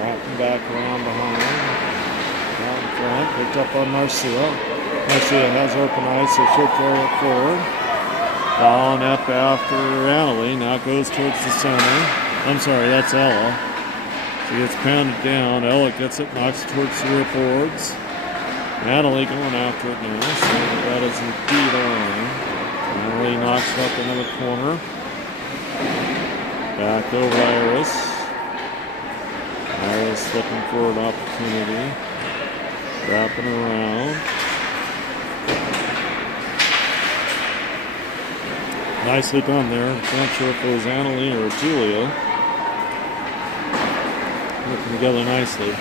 Walking back around behind. Down in front, picked up on Marcia. Marcia has open ice, so she'll carry it forward. Following up after Annalie. Now it goes towards the center. I'm sorry, that's Ella. She gets pounded down. Ella gets it, knocks it towards the rear boards. Annalie going after it now, so that is indeed on. Annalie knocks it up another corner. Back over to Iris. Iris looking for an opportunity. Wrapping around. Nicely done there. Not sure if it was Annalie or Julia. Working together nicely.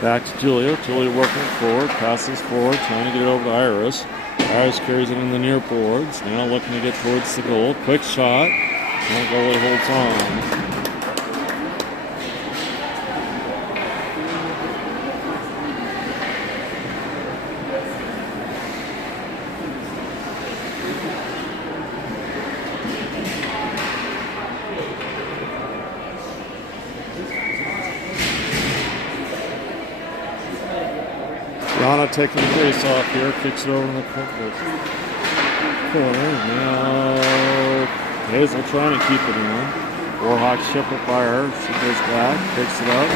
Back to Julia. Julia working forward. Passes forward. Trying to get it over to Iris. Iris carries it in the near boards. Now looking to get towards the goal. Quick shot. Now goalie holds on. Donna taking the face off here, kicks it over in the corner. Now Hazel trying to keep it in. Warhawks ship it by her. She goes back, picks it up,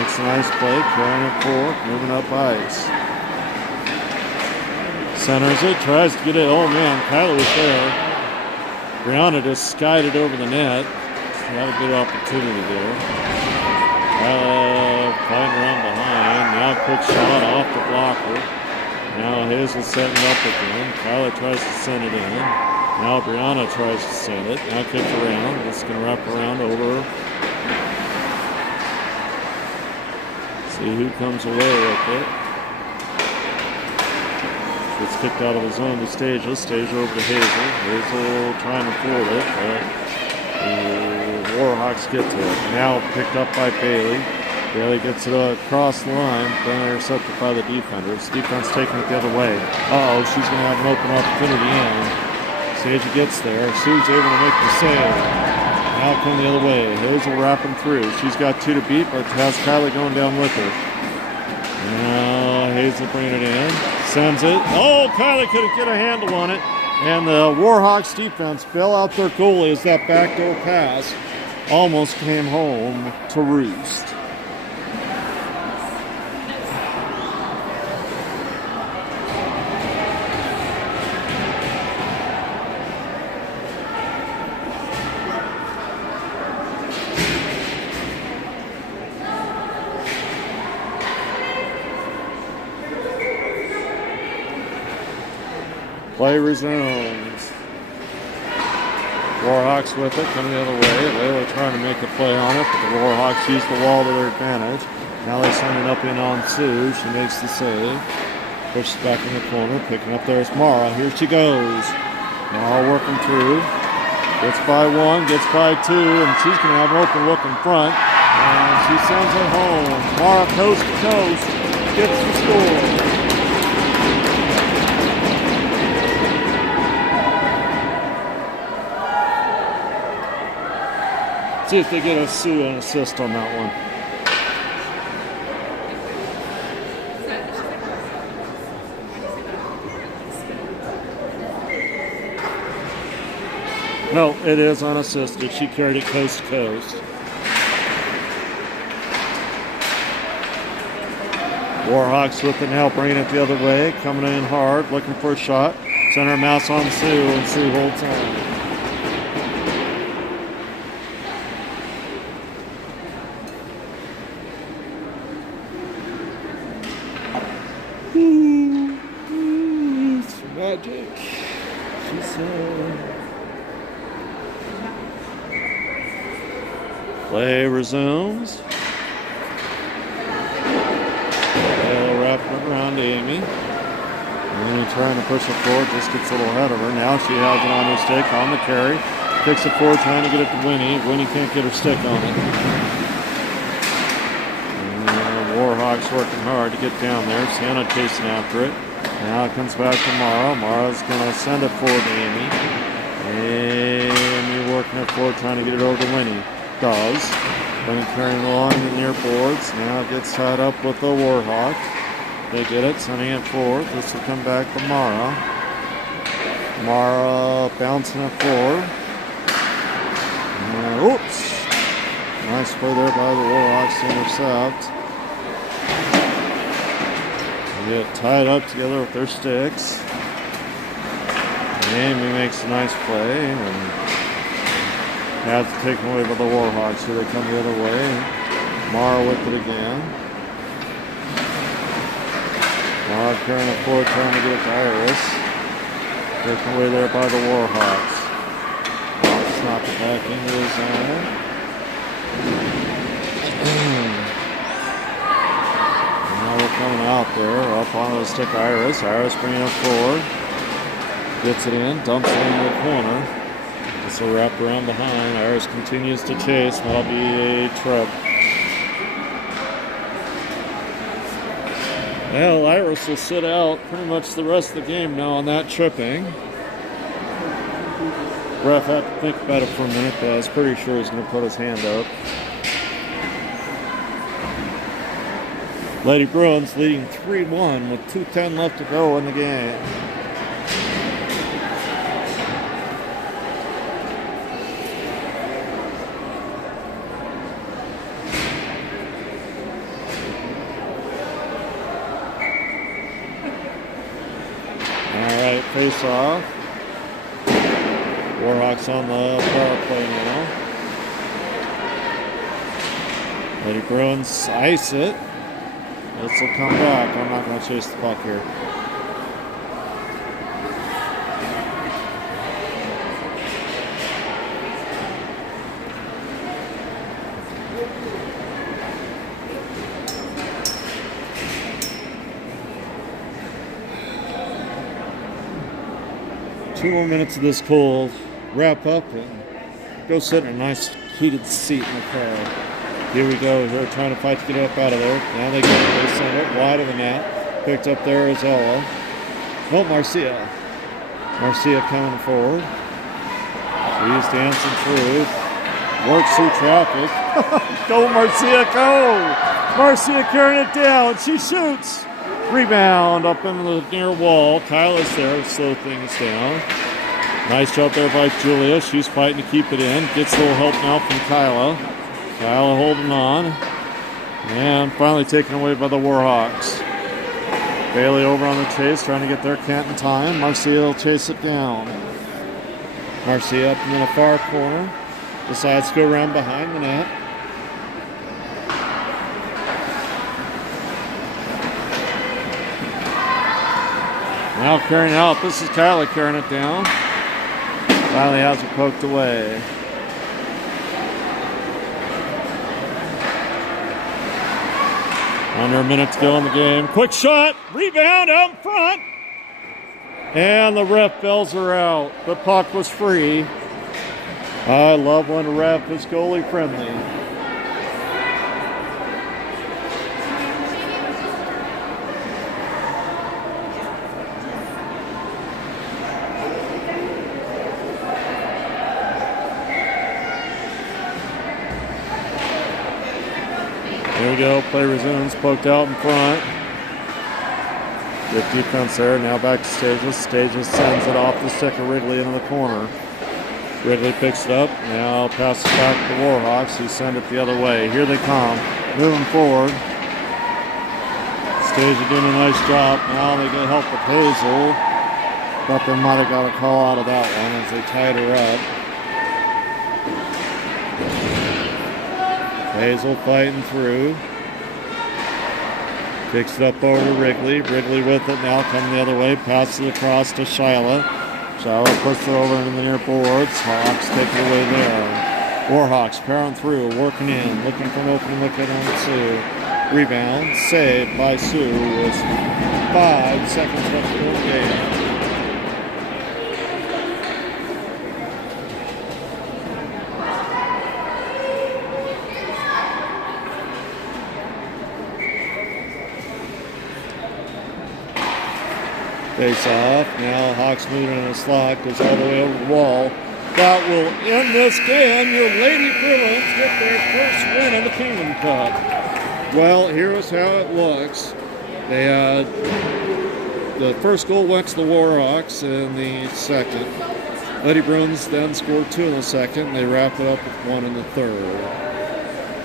makes a nice play, carrying it forward, moving up ice. Centers it, tries to get it. Oh man, Kyla was there. Brianna just skied it over the net. She had a good opportunity there. Flying around behind. Now quick shot off the blocker. Now Hazel setting it up again. Kyla tries to send it in. Now Brianna tries to send it. Now kick around. It's going to wrap around over. See who comes away with it. Gets kicked out of his zone to Stasia. Stasia over to Hazel. Hazel trying to fool it, but the Warhawks get to it. Now picked up by Bailey. Bailey gets it across the line, then intercepted by the defenders. Defense taking it the other way. Uh-oh, she's going to have an open opportunity in. Stasia gets there. Sue's able to make the save. Now come the other way. Hazel wrapping through. She's got two to beat, but has Kylie going down with her. Now Hazel bringing it in. Sends it. Oh, Kylie couldn't get a handle on it. And the Warhawks defense bail out their goalie as that backdoor pass almost came home to roost. Play resumes. Warhawks with it, coming the other way. Layla trying to make a play on it, but the Warhawks use the wall to their advantage. Now they send it up in on Sue. She makes the save. Pushes back in the corner. Picking up there is Mara. Here she goes. Mara working through. Gets by one, gets by two, and she's going to have an open look in front. And she sends it home. Mara coast to coast. Gets the score. See if they get a Sue an assist on that one. No, it is unassisted. She carried it coast to coast. Warhawks with it now, bringing it the other way. Coming in hard, looking for a shot. Center mouse on Sue, and Sue holds on. It's magic, she said. Play resumes. They'll wrap it around Amy. And then trying to push it forward, just gets a little ahead of her. Now she has it on her stick, on the carry. Kicks it forward, trying to get it to Winnie. Winnie can't get her stick on it. And Warhawks working hard to get down there. Sienna chasing after it. Now it comes back to Mara. Mara's going to send it forward to Amy. Amy working it forward, trying to get it over to Winnie. Does. Been carrying along the near boards. Now it gets tied up with the Warhawk. They get it, sending it forward. This will come back to Mara. Mara bouncing it forward. Oops! Nice play there by the Warhawks to intercept. They get tied up together with their sticks. Amy makes a nice play. And that's taken away by the Warhawks, so they come the other way. Mara with it again. Mara carrying it forward, trying to get it to Iris. Taken away there by the Warhawks. Snap it back into the zone. Now we're coming out there, up on the stick Iris. Iris bringing it forward. Gets it in, dumps it into the corner. This will wrap around behind. Iris continues to chase. That'll be a trip. Well, Iris will sit out pretty much the rest of the game now on that tripping. Ref had to think about it for a minute, but I was pretty sure he's going to put his hand up. Lady Bruins leading 3-1 with 2:10 left to go in the game. Face off. Warhawks on the power play now. Lady Bruins ice it. This will come back. I'm not going to chase the puck here. Two more minutes of this cold. Wrap up and go sit in a nice heated seat in the crowd. Here we go. They're trying to fight to get up out of there. Now they get it. They send it wide of the net. Picked up there is Ella. No, Marcia. Marcia coming forward. She's dancing through. Works through traffic. Go, Marcia, go! Marcia carrying it down. She shoots. Rebound up into the near wall. Kyla's there to slow things down. Nice job there by Julia. She's fighting to keep it in. Gets a little help now from Kyla. Kyla holding on. And finally taken away by the Warhawks. Bailey over on the chase, trying to get there. Can't in time. Marcia will chase it down. Marcia up in the far corner. Decides to go around behind the net. Now carrying out. This is Kyla carrying it down. Finally has it poked away. Under a minute to go in the game. Quick shot, rebound out in front. And the ref bells her out. The puck was free. I love when a ref is goalie friendly. There we go, play resumes, poked out in front. Good defense there, now back to Stages. Stages sends it off the stick of Wrigley into the corner. Wrigley picks it up, now passes back to the Warhawks, who send it the other way. Here they come, moving forward. Stages doing a nice job. Now they get help with Hazel. Thought they might have got a call out of that one as they tied her up. Hazel fighting through. Kicks it up over to Wrigley. Wrigley with it now, coming the other way. Passes it across to Shyla. Shyla puts it over into the near boards. Hawks take it away there. Warhawks powering through, working in, looking for an open look at on Sue. Rebound, saved by Sue with 5 seconds left to go in the game. Face off. Now Hawks moving in a slot, goes all the way over the wall. That will end this game. Your Lady Bruins get their first win in the Kingdom Cup. Well, here's how it looks. They had the first goal went to the Warhawks in the second. Lady Bruins then scored 2 in the second. They wrap it up with 1 in the third.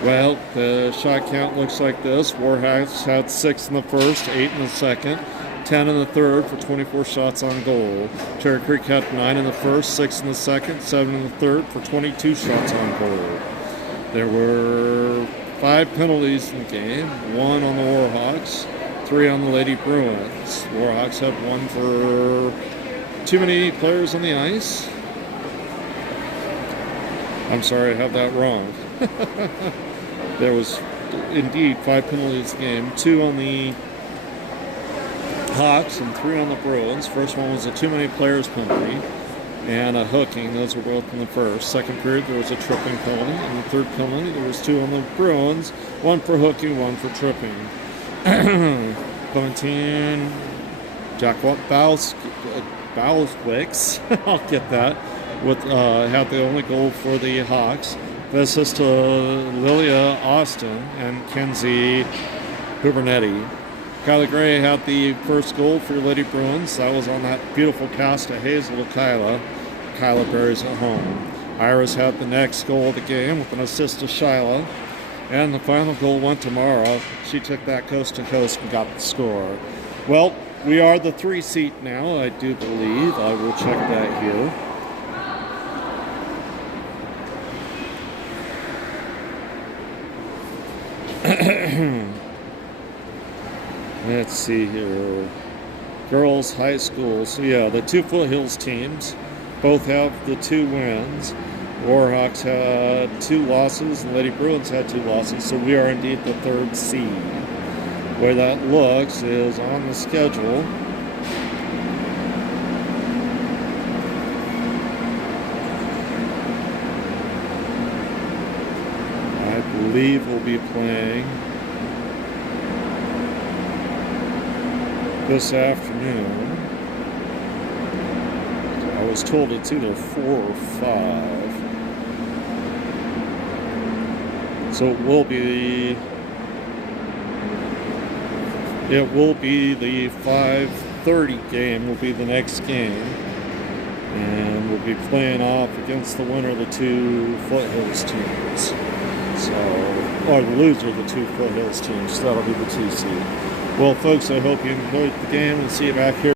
Well, the shot count looks like this. Warhawks had 6 in the first, 8 in the second. 10 in the third for 24 shots on goal. Cherry Creek had 9 in the first, 6 in the second, 7 in the third for 22 shots on goal. There were 5 penalties in the game, 1 on the Warhawks, 3 on the Lady Bruins. Warhawks had 1 for too many players on the ice. I'm sorry, I have that wrong. There was indeed 5 penalties in the game, 2 on the Hawks and 3 on the Bruins. First one was a too many players penalty and a hooking. Those were both in the first. Second period there was a tripping penalty. In the third penalty there was 2 on the Bruins, 1 for hooking, 1 for tripping. Clementine Bowswicks, I'll get that, with had the only goal for the Hawks. The assist to Lilia Austin and Kenzie Hubernetti. Kyla Gray had the first goal for Lady Bruins. That was on that beautiful pass to Hazel to Kyla. Kyla buries it home. Iris had the next goal of the game with an assist to Shyla. And the final goal went to Mara. She took that coast to coast and got the score. Well, we are the 3 seed now, I do believe. I will check that here. Let's see here. Girls high school. So yeah, the 2 Foothills teams both have the 2 wins. Warhawks had 2 losses and Lady Bruins had 2 losses. So we are indeed the 3rd seed. The way that looks is on the schedule. I believe we'll be playing this afternoon. I was told it's either 4 or 5. So it will be the 5:30 game will be the next game. And we'll be playing off against the winner of the 2 Foothills teams. So, or the loser of the 2 Foothills teams. So that'll be the 2 seed. Well, folks, I hope you enjoyed the game and see you back here.